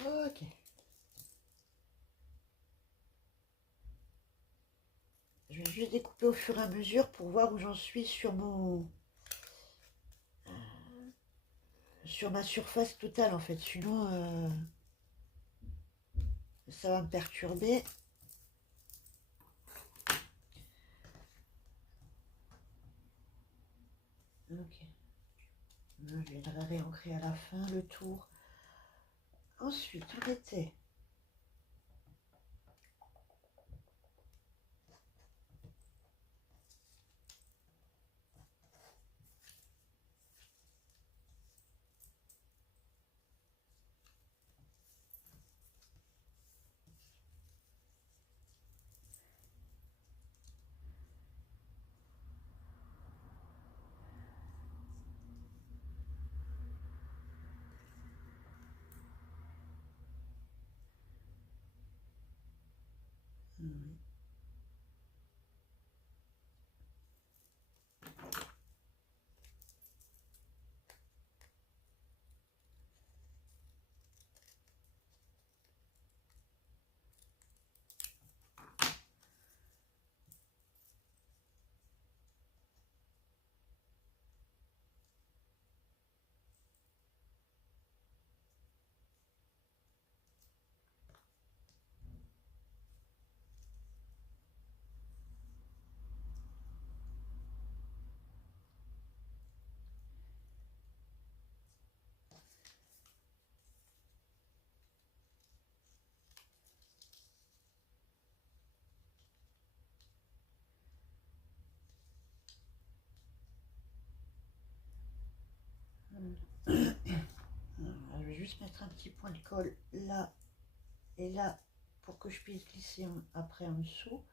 Ok. Je vais juste découper au fur et à mesure pour voir où j'en suis sur ma surface totale en fait. Sinon, ça va me perturber. Ok. Là, je viendrai réancrer à la fin le tour. Ensuite, on était. Je vais juste mettre un petit point de colle là et là pour que je puisse glisser après en dessous.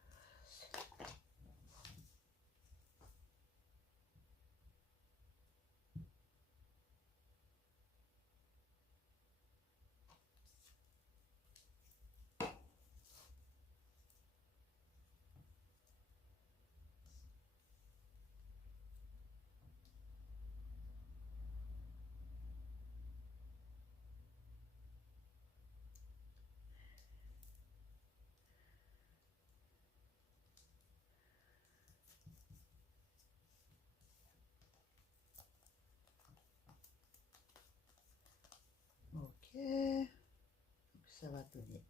Ok, donc ça va donner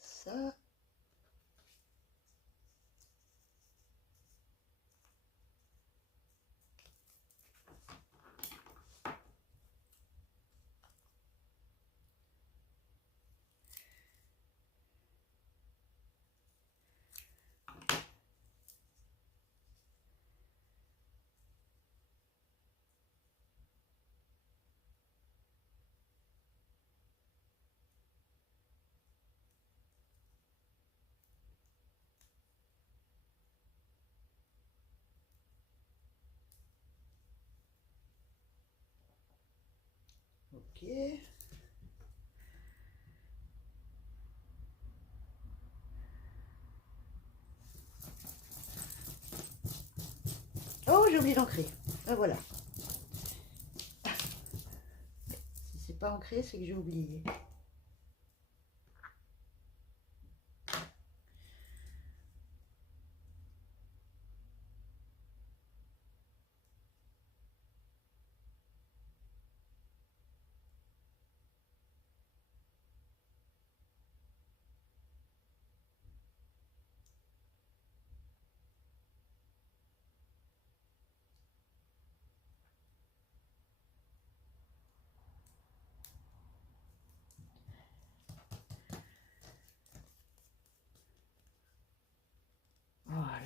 ça. Ok. Oh, j'ai oublié d'ancrer. Ah voilà. Si c'est pas ancré, c'est que j'ai oublié.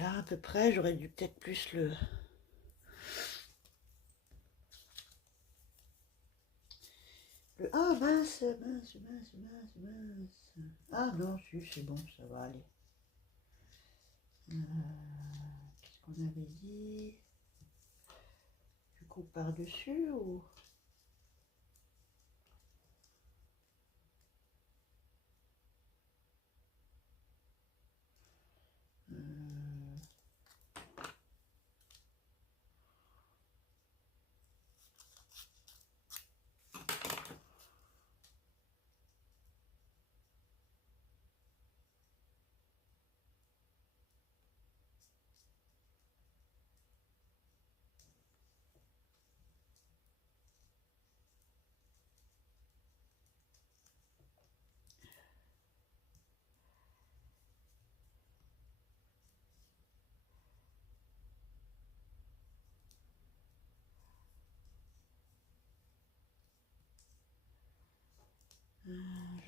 Voilà, à peu près. J'aurais dû peut-être plus le... Ah, mince, mince, mince, mince, mince. Ah non, si, c'est bon, ça va aller. Qu'est-ce qu'on avait dit? Du coup, par-dessus ou...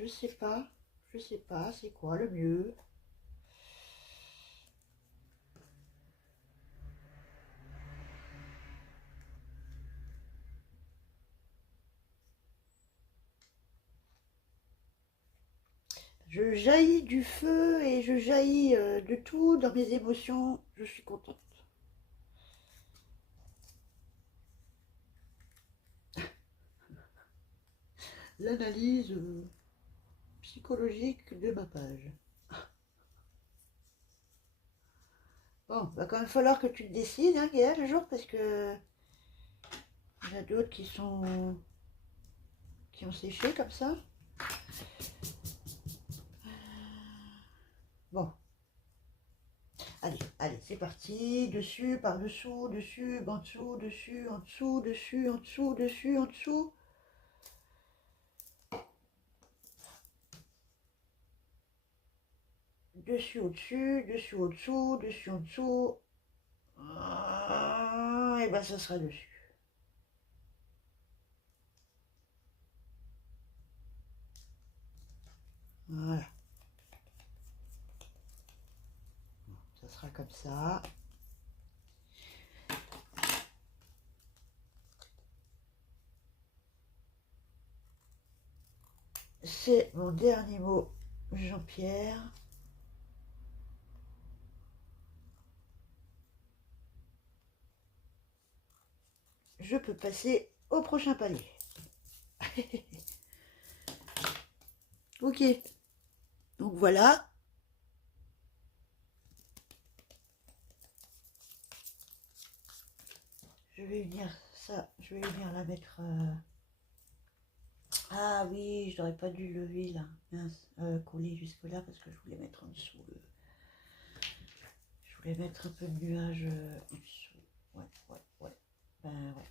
je sais pas. Je sais pas, c'est quoi le mieux? Je jaillis du feu et je jaillis de tout dans mes émotions. Je suis contente. L'analyse psychologique de ma page. Bon, va quand même falloir que tu te décides, hein, Gaël, le jour, parce que il y en a d'autres qui ont séché comme ça. Bon, allez, allez, c'est parti. Dessus, par-dessous, dessus, en dessous, dessus, en dessous, dessus, en dessous, dessus, en dessous. Dessus, au-dessus, dessus, au-dessous, dessus, en dessous. Et ben, ça sera dessus. Voilà. Ça sera comme ça. C'est mon dernier mot, Jean-Pierre. Je peux passer au prochain palier. Ok. Donc voilà. Je vais venir ça, je vais venir la mettre. Ah oui, je n'aurais pas dû lever là. Mince, coller jusque là parce que je voulais mettre en dessous. Je voulais mettre un peu de nuage en dessous. Ouais, ouais, ouais. Ben ouais.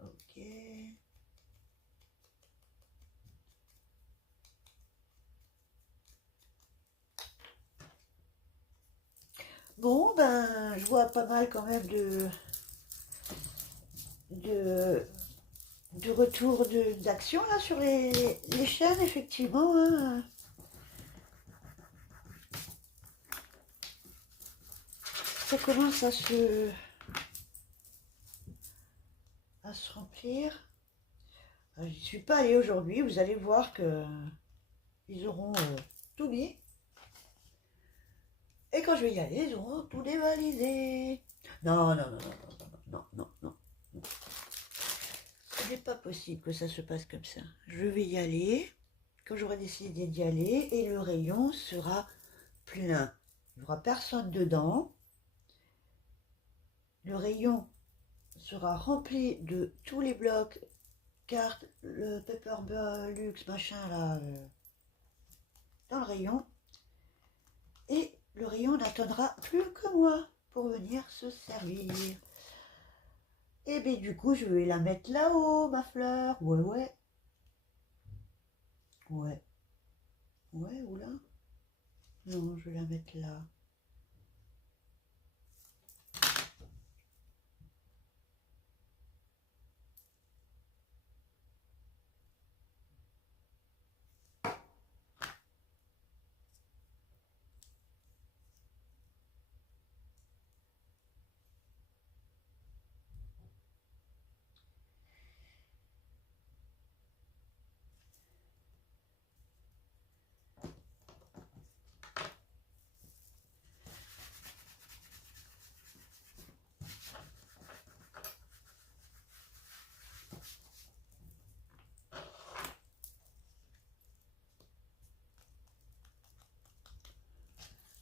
Ok. Bon, ben, je vois pas mal quand même de, de retour d'action là sur les chaînes, effectivement. Hein. Ça commence à se remplir. J'y suis pas allée aujourd'hui, vous allez voir que ils auront tout mis. Et quand je vais y aller, ils auront tout dévalisé. Non, non, non, non, non, non, non, non. Ce n'est pas possible que ça se passe comme ça. Je vais y aller quand j'aurai décidé d'y aller et le rayon sera plein. Il n'y aura personne dedans. Le rayon sera rempli de tous les blocs, cartes, le Paperluxe, machin là, dans le rayon. Et le rayon n'attendra plus que moi pour venir se servir. Et bien du coup, je vais la mettre là-haut, ma fleur. Ouais, ouais. Ouais. Ouais, oula. Non, je vais la mettre là.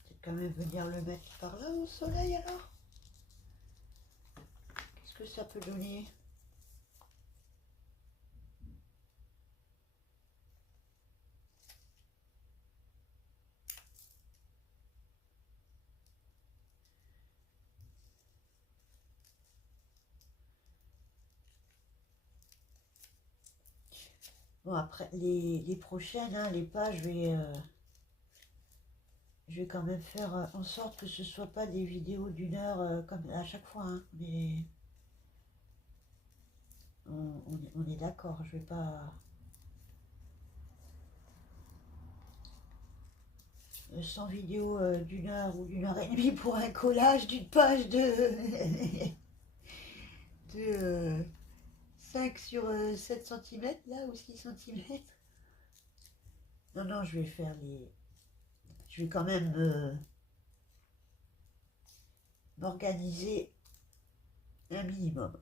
Peut-être quand même venir le mettre par là au soleil alors. Qu'est-ce que ça peut donner? Bon, après, les prochaines, hein, les pas, je vais quand même faire en sorte que ce soit pas des vidéos d'une heure comme à chaque fois. Hein, mais on est d'accord, je vais pas... Sans vidéo d'une heure ou d'une heure et demie pour un collage d'une page de 5 sur 7 cm là, ou 6 cm. Non, non, je vais faire les... Je vais quand même m'organiser un minimum.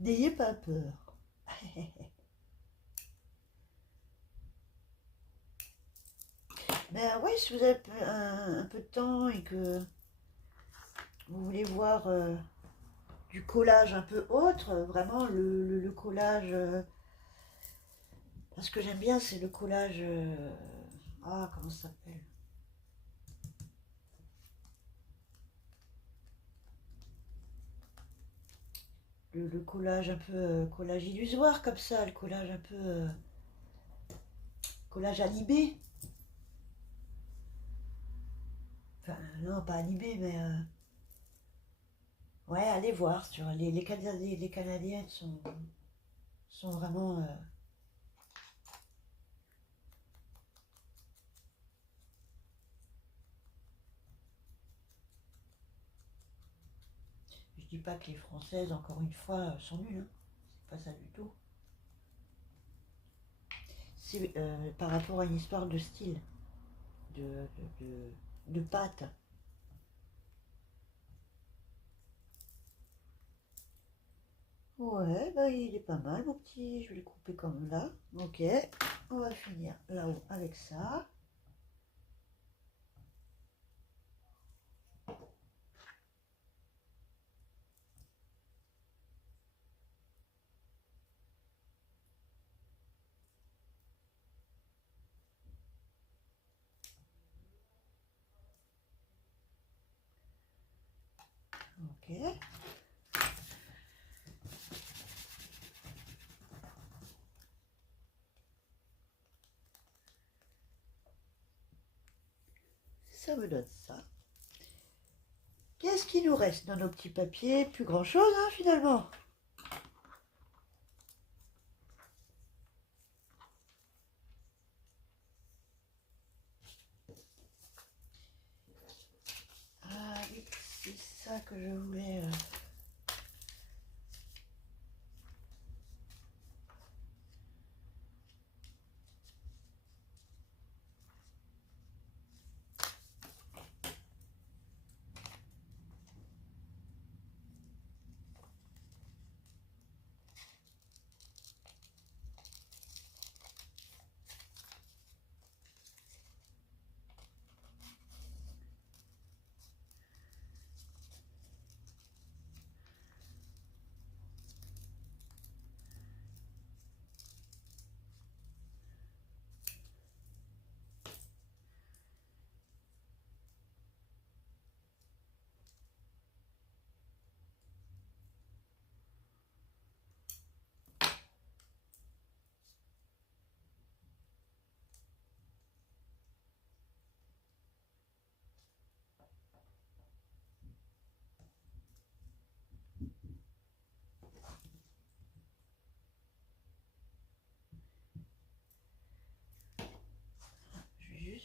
N'ayez pas peur. Ben oui, si vous avez un peu de temps et que vous voulez voir du collage un peu autre, vraiment le collage... ce que j'aime bien, c'est le collage... ah, comment ça s'appelle? Le collage un peu collage illusoire comme ça, le collage un peu collage animé. Enfin, non, pas animé, mais ouais, allez voir. Sur les Canadiennes sont vraiment. Je dis pas que les Françaises, encore une fois, sont nulles. Hein. C'est pas ça du tout. C'est par rapport à une histoire de style, de, de pâte. Ouais, bah il est pas mal, mon petit. Je vais le couper comme là. Ok, on va finir là-haut avec ça. Ok. Ça me donne ça. Qu'est-ce qui nous reste dans nos petits papiers? Plus grand-chose, hein, finalement. Ah oui, c'est ça que je voulais...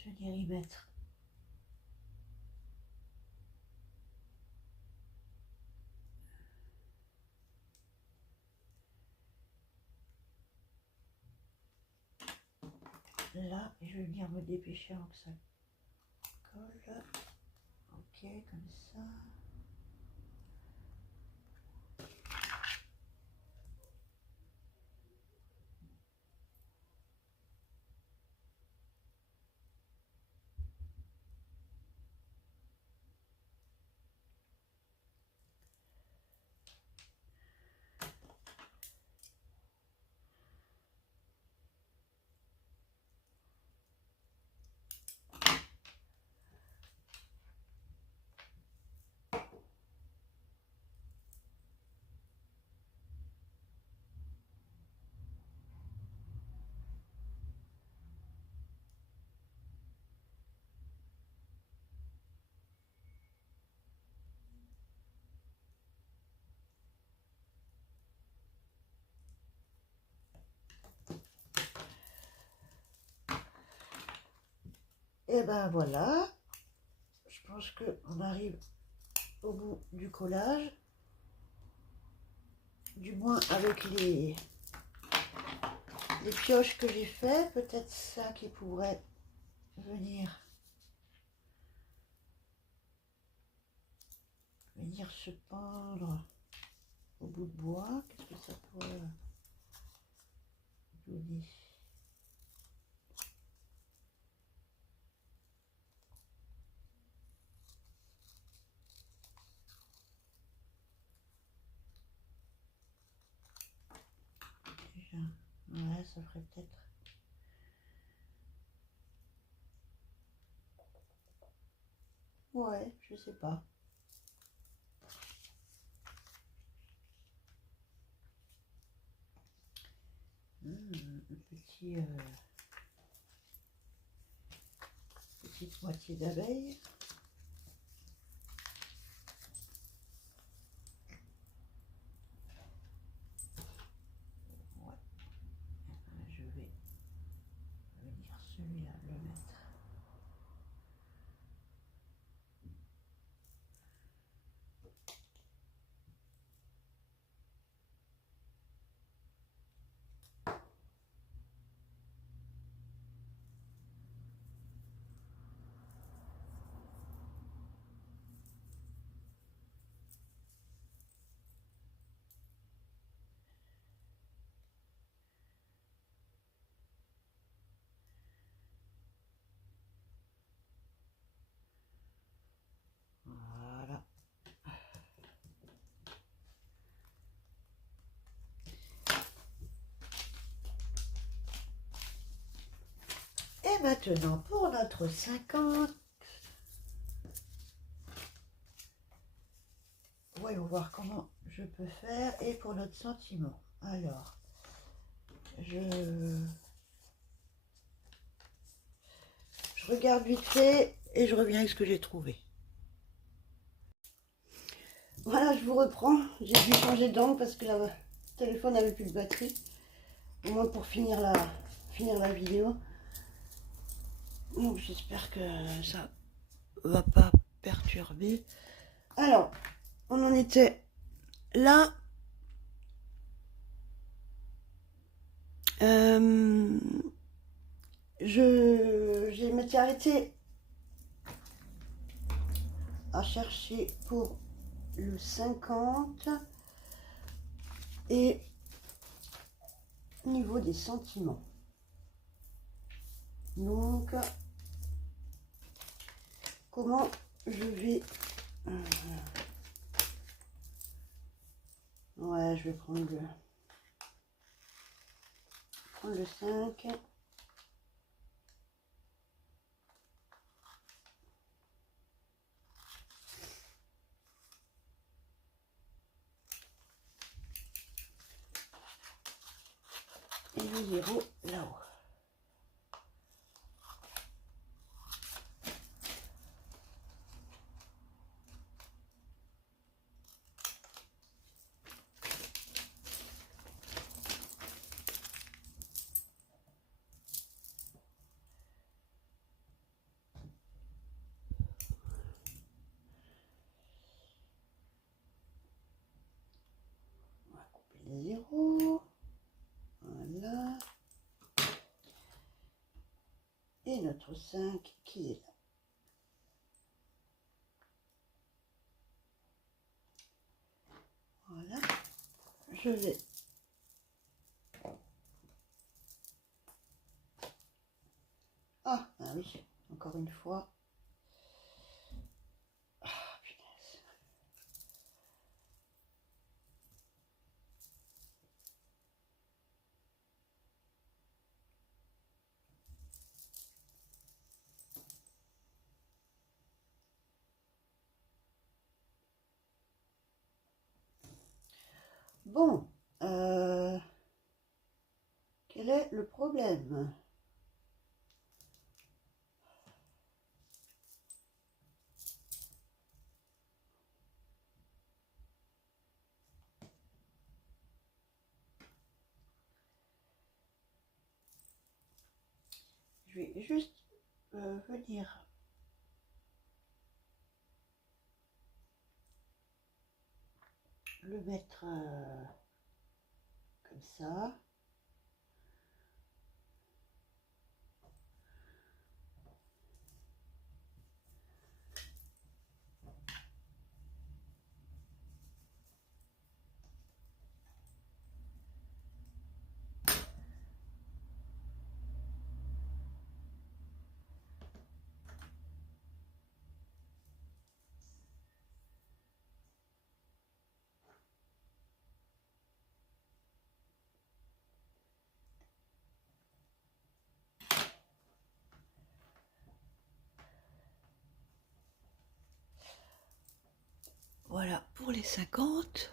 juste venir y mettre. Là, je vais venir me dépêcher avant que ça colle. Ok, comme ça. Et ben voilà, je pense qu'on arrive au bout du collage, du moins avec les pioches que j'ai fait, peut-être ça qui pourrait venir se pendre au bout de bois. Qu'est-ce que ça pourrait donner? Déjà, ouais, ça ferait peut-être. Ouais, je sais pas. Un petit, petite moitié d'abeille. Ouais. Je vais venir celui-là le mettre. Voilà. Et maintenant, pour notre 50, voyons voir comment je peux faire. Et pour notre sentiment, alors, je regarde vite fait et je reviens avec ce que j'ai trouvé. Voilà, je vous reprends. J'ai dû changer d'angle parce que le téléphone n'avait plus de batterie. Au moins pour finir la vidéo. Donc j'espère que ça va pas perturber. Alors, on en était là. Je m'étais arrêtée à chercher pour le 50 et au niveau des sentiments. Donc, comment je vais... ouais, je vais prendre le 5. Et le 0 là-haut. Et notre 5 qui est là. Voilà. Je vais ah oui, encore une fois. Ah, punaise. Bon, quel est le problème? Je vais juste venir le mettre comme ça. Voilà pour les 50.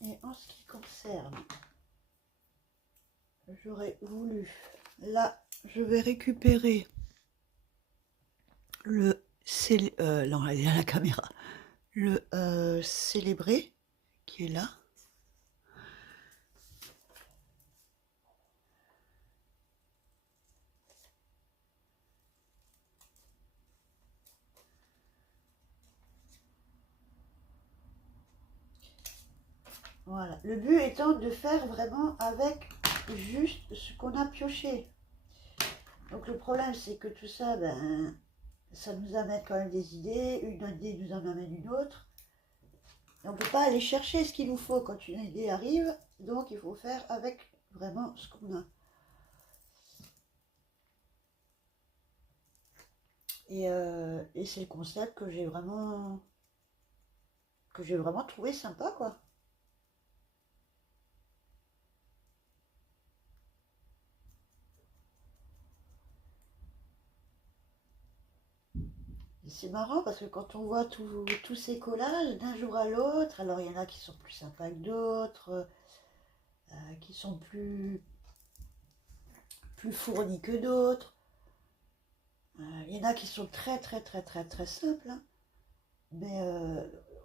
Et en ce qui concerne, j'aurais voulu, là, je vais récupérer le, non, elle est à la caméra, le célébré qui est là. Voilà, le but étant de faire vraiment avec juste ce qu'on a pioché. Donc le problème c'est que tout ça, ben, ça nous amène quand même des idées, une idée nous en amène une autre. Et on ne peut pas aller chercher ce qu'il nous faut quand une idée arrive, donc il faut faire avec vraiment ce qu'on a. Et c'est le concept que j'ai vraiment trouvé sympa, quoi. C'est marrant parce que quand on voit tous ces collages d'un jour à l'autre, alors il y en a qui sont plus sympas que d'autres, qui sont plus fournis que d'autres. Il y en a qui sont très très très très très simples, hein. Mais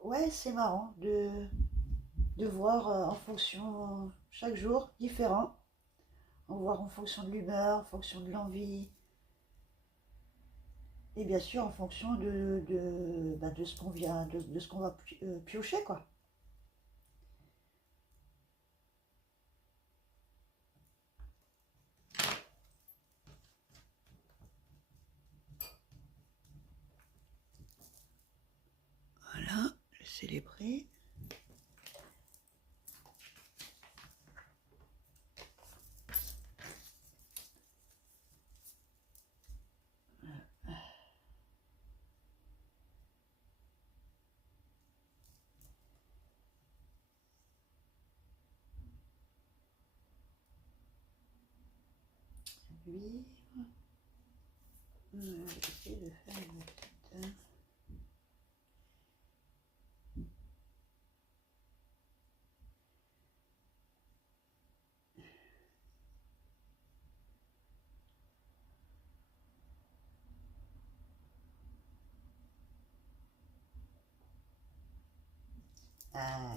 ouais, c'est marrant de voir en fonction, chaque jour différent, voir en fonction de l'humeur, en fonction de l'envie, et bien sûr en fonction de ce qu'on vient, de ce qu'on va piocher, quoi. Voilà, le célébrer. Vivre. Je vais essayer de faire une petite...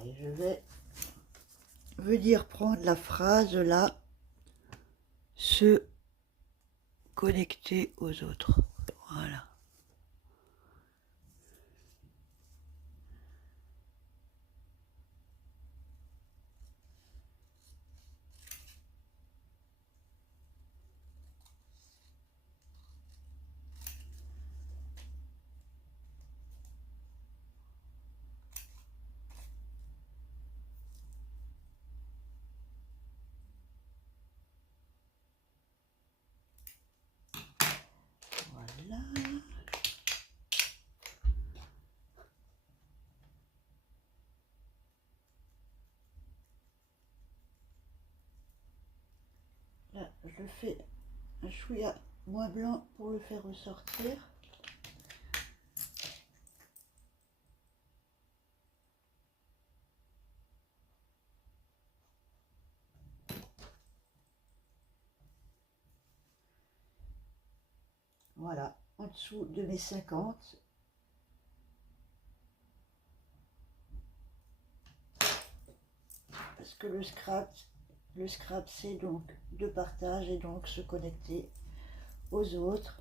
et je vais venir prendre la phrase là, se connecter aux autres. Voilà. je le fais un chouïa moins blanc pour le faire ressortir. Voilà, en dessous de mes 50. Parce que le scrap c'est donc de partage et donc se connecter aux autres,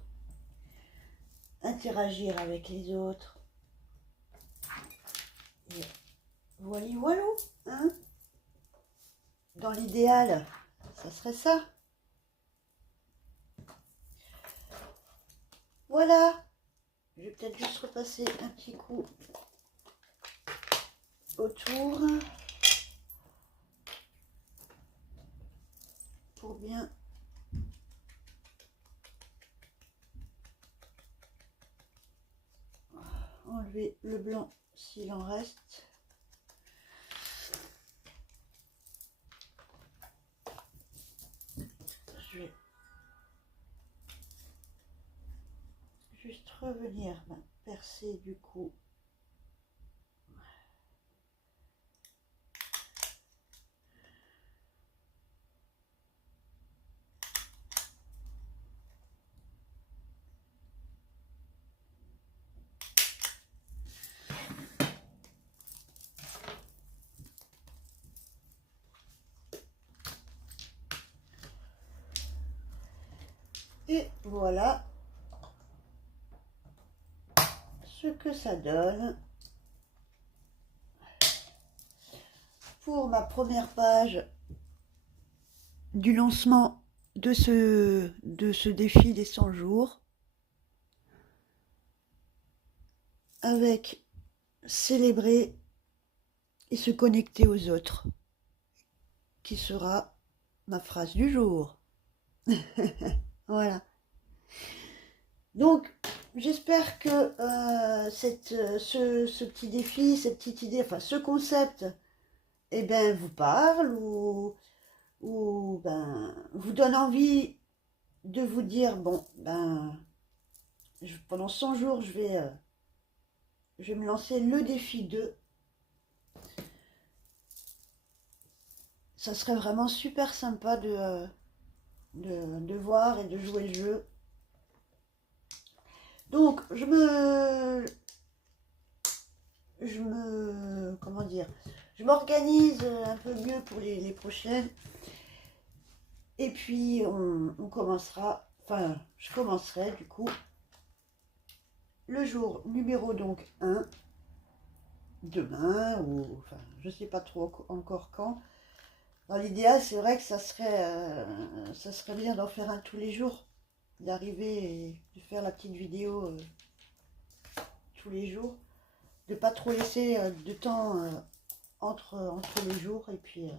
interagir avec les autres. Et voilà, voilà, hein. Dans l'idéal, ça serait ça. Voilà. Je vais peut-être juste repasser un petit coup autour pour bien enlever le blanc s'il en reste. Je vais juste revenir percer du coup. Et voilà ce que ça donne pour ma première page du lancement de ce défi des 100 jours, avec célébrer et se connecter aux autres, qui sera ma phrase du jour. Voilà. Donc, j'espère que ce petit défi, cette petite idée, enfin ce concept, eh ben, vous parle ou ben, vous donne envie de vous dire, bon, ben, pendant 100 jours, je vais me lancer le défi 2. Ça serait vraiment super sympa de voir et de jouer le jeu. Donc, comment dire, je m'organise un peu mieux pour les prochaines. Et puis, on commencera, enfin, je commencerai du coup le jour numéro donc 1, demain, ou enfin, je sais pas trop encore quand. Dans l'idéal, c'est vrai que ça serait bien d'en faire un tous les jours, d'arriver et de faire la petite vidéo tous les jours, de pas trop laisser de temps entre les jours, et puis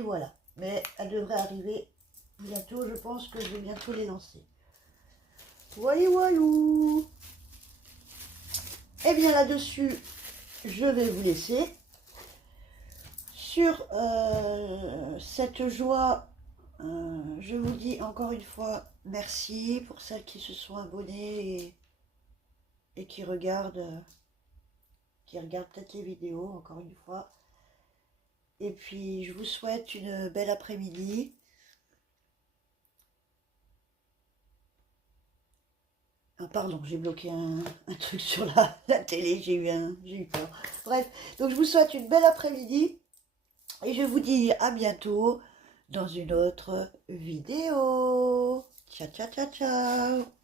voilà. Mais elle devrait arriver bientôt, je pense que je vais bientôt les lancer. Voilà, voilou. Et bien là-dessus, je vais vous laisser sur cette joie. Je vous dis encore une fois merci pour celles qui se sont abonnées et qui regardent peut-être les vidéos encore une fois. Et puis je vous souhaite une belle après-midi. Ah, pardon, j'ai bloqué un truc sur la télé, j'ai eu peur. Bref, donc je vous souhaite une belle après-midi et je vous dis à bientôt dans une autre vidéo. Ciao, ciao, ciao, ciao.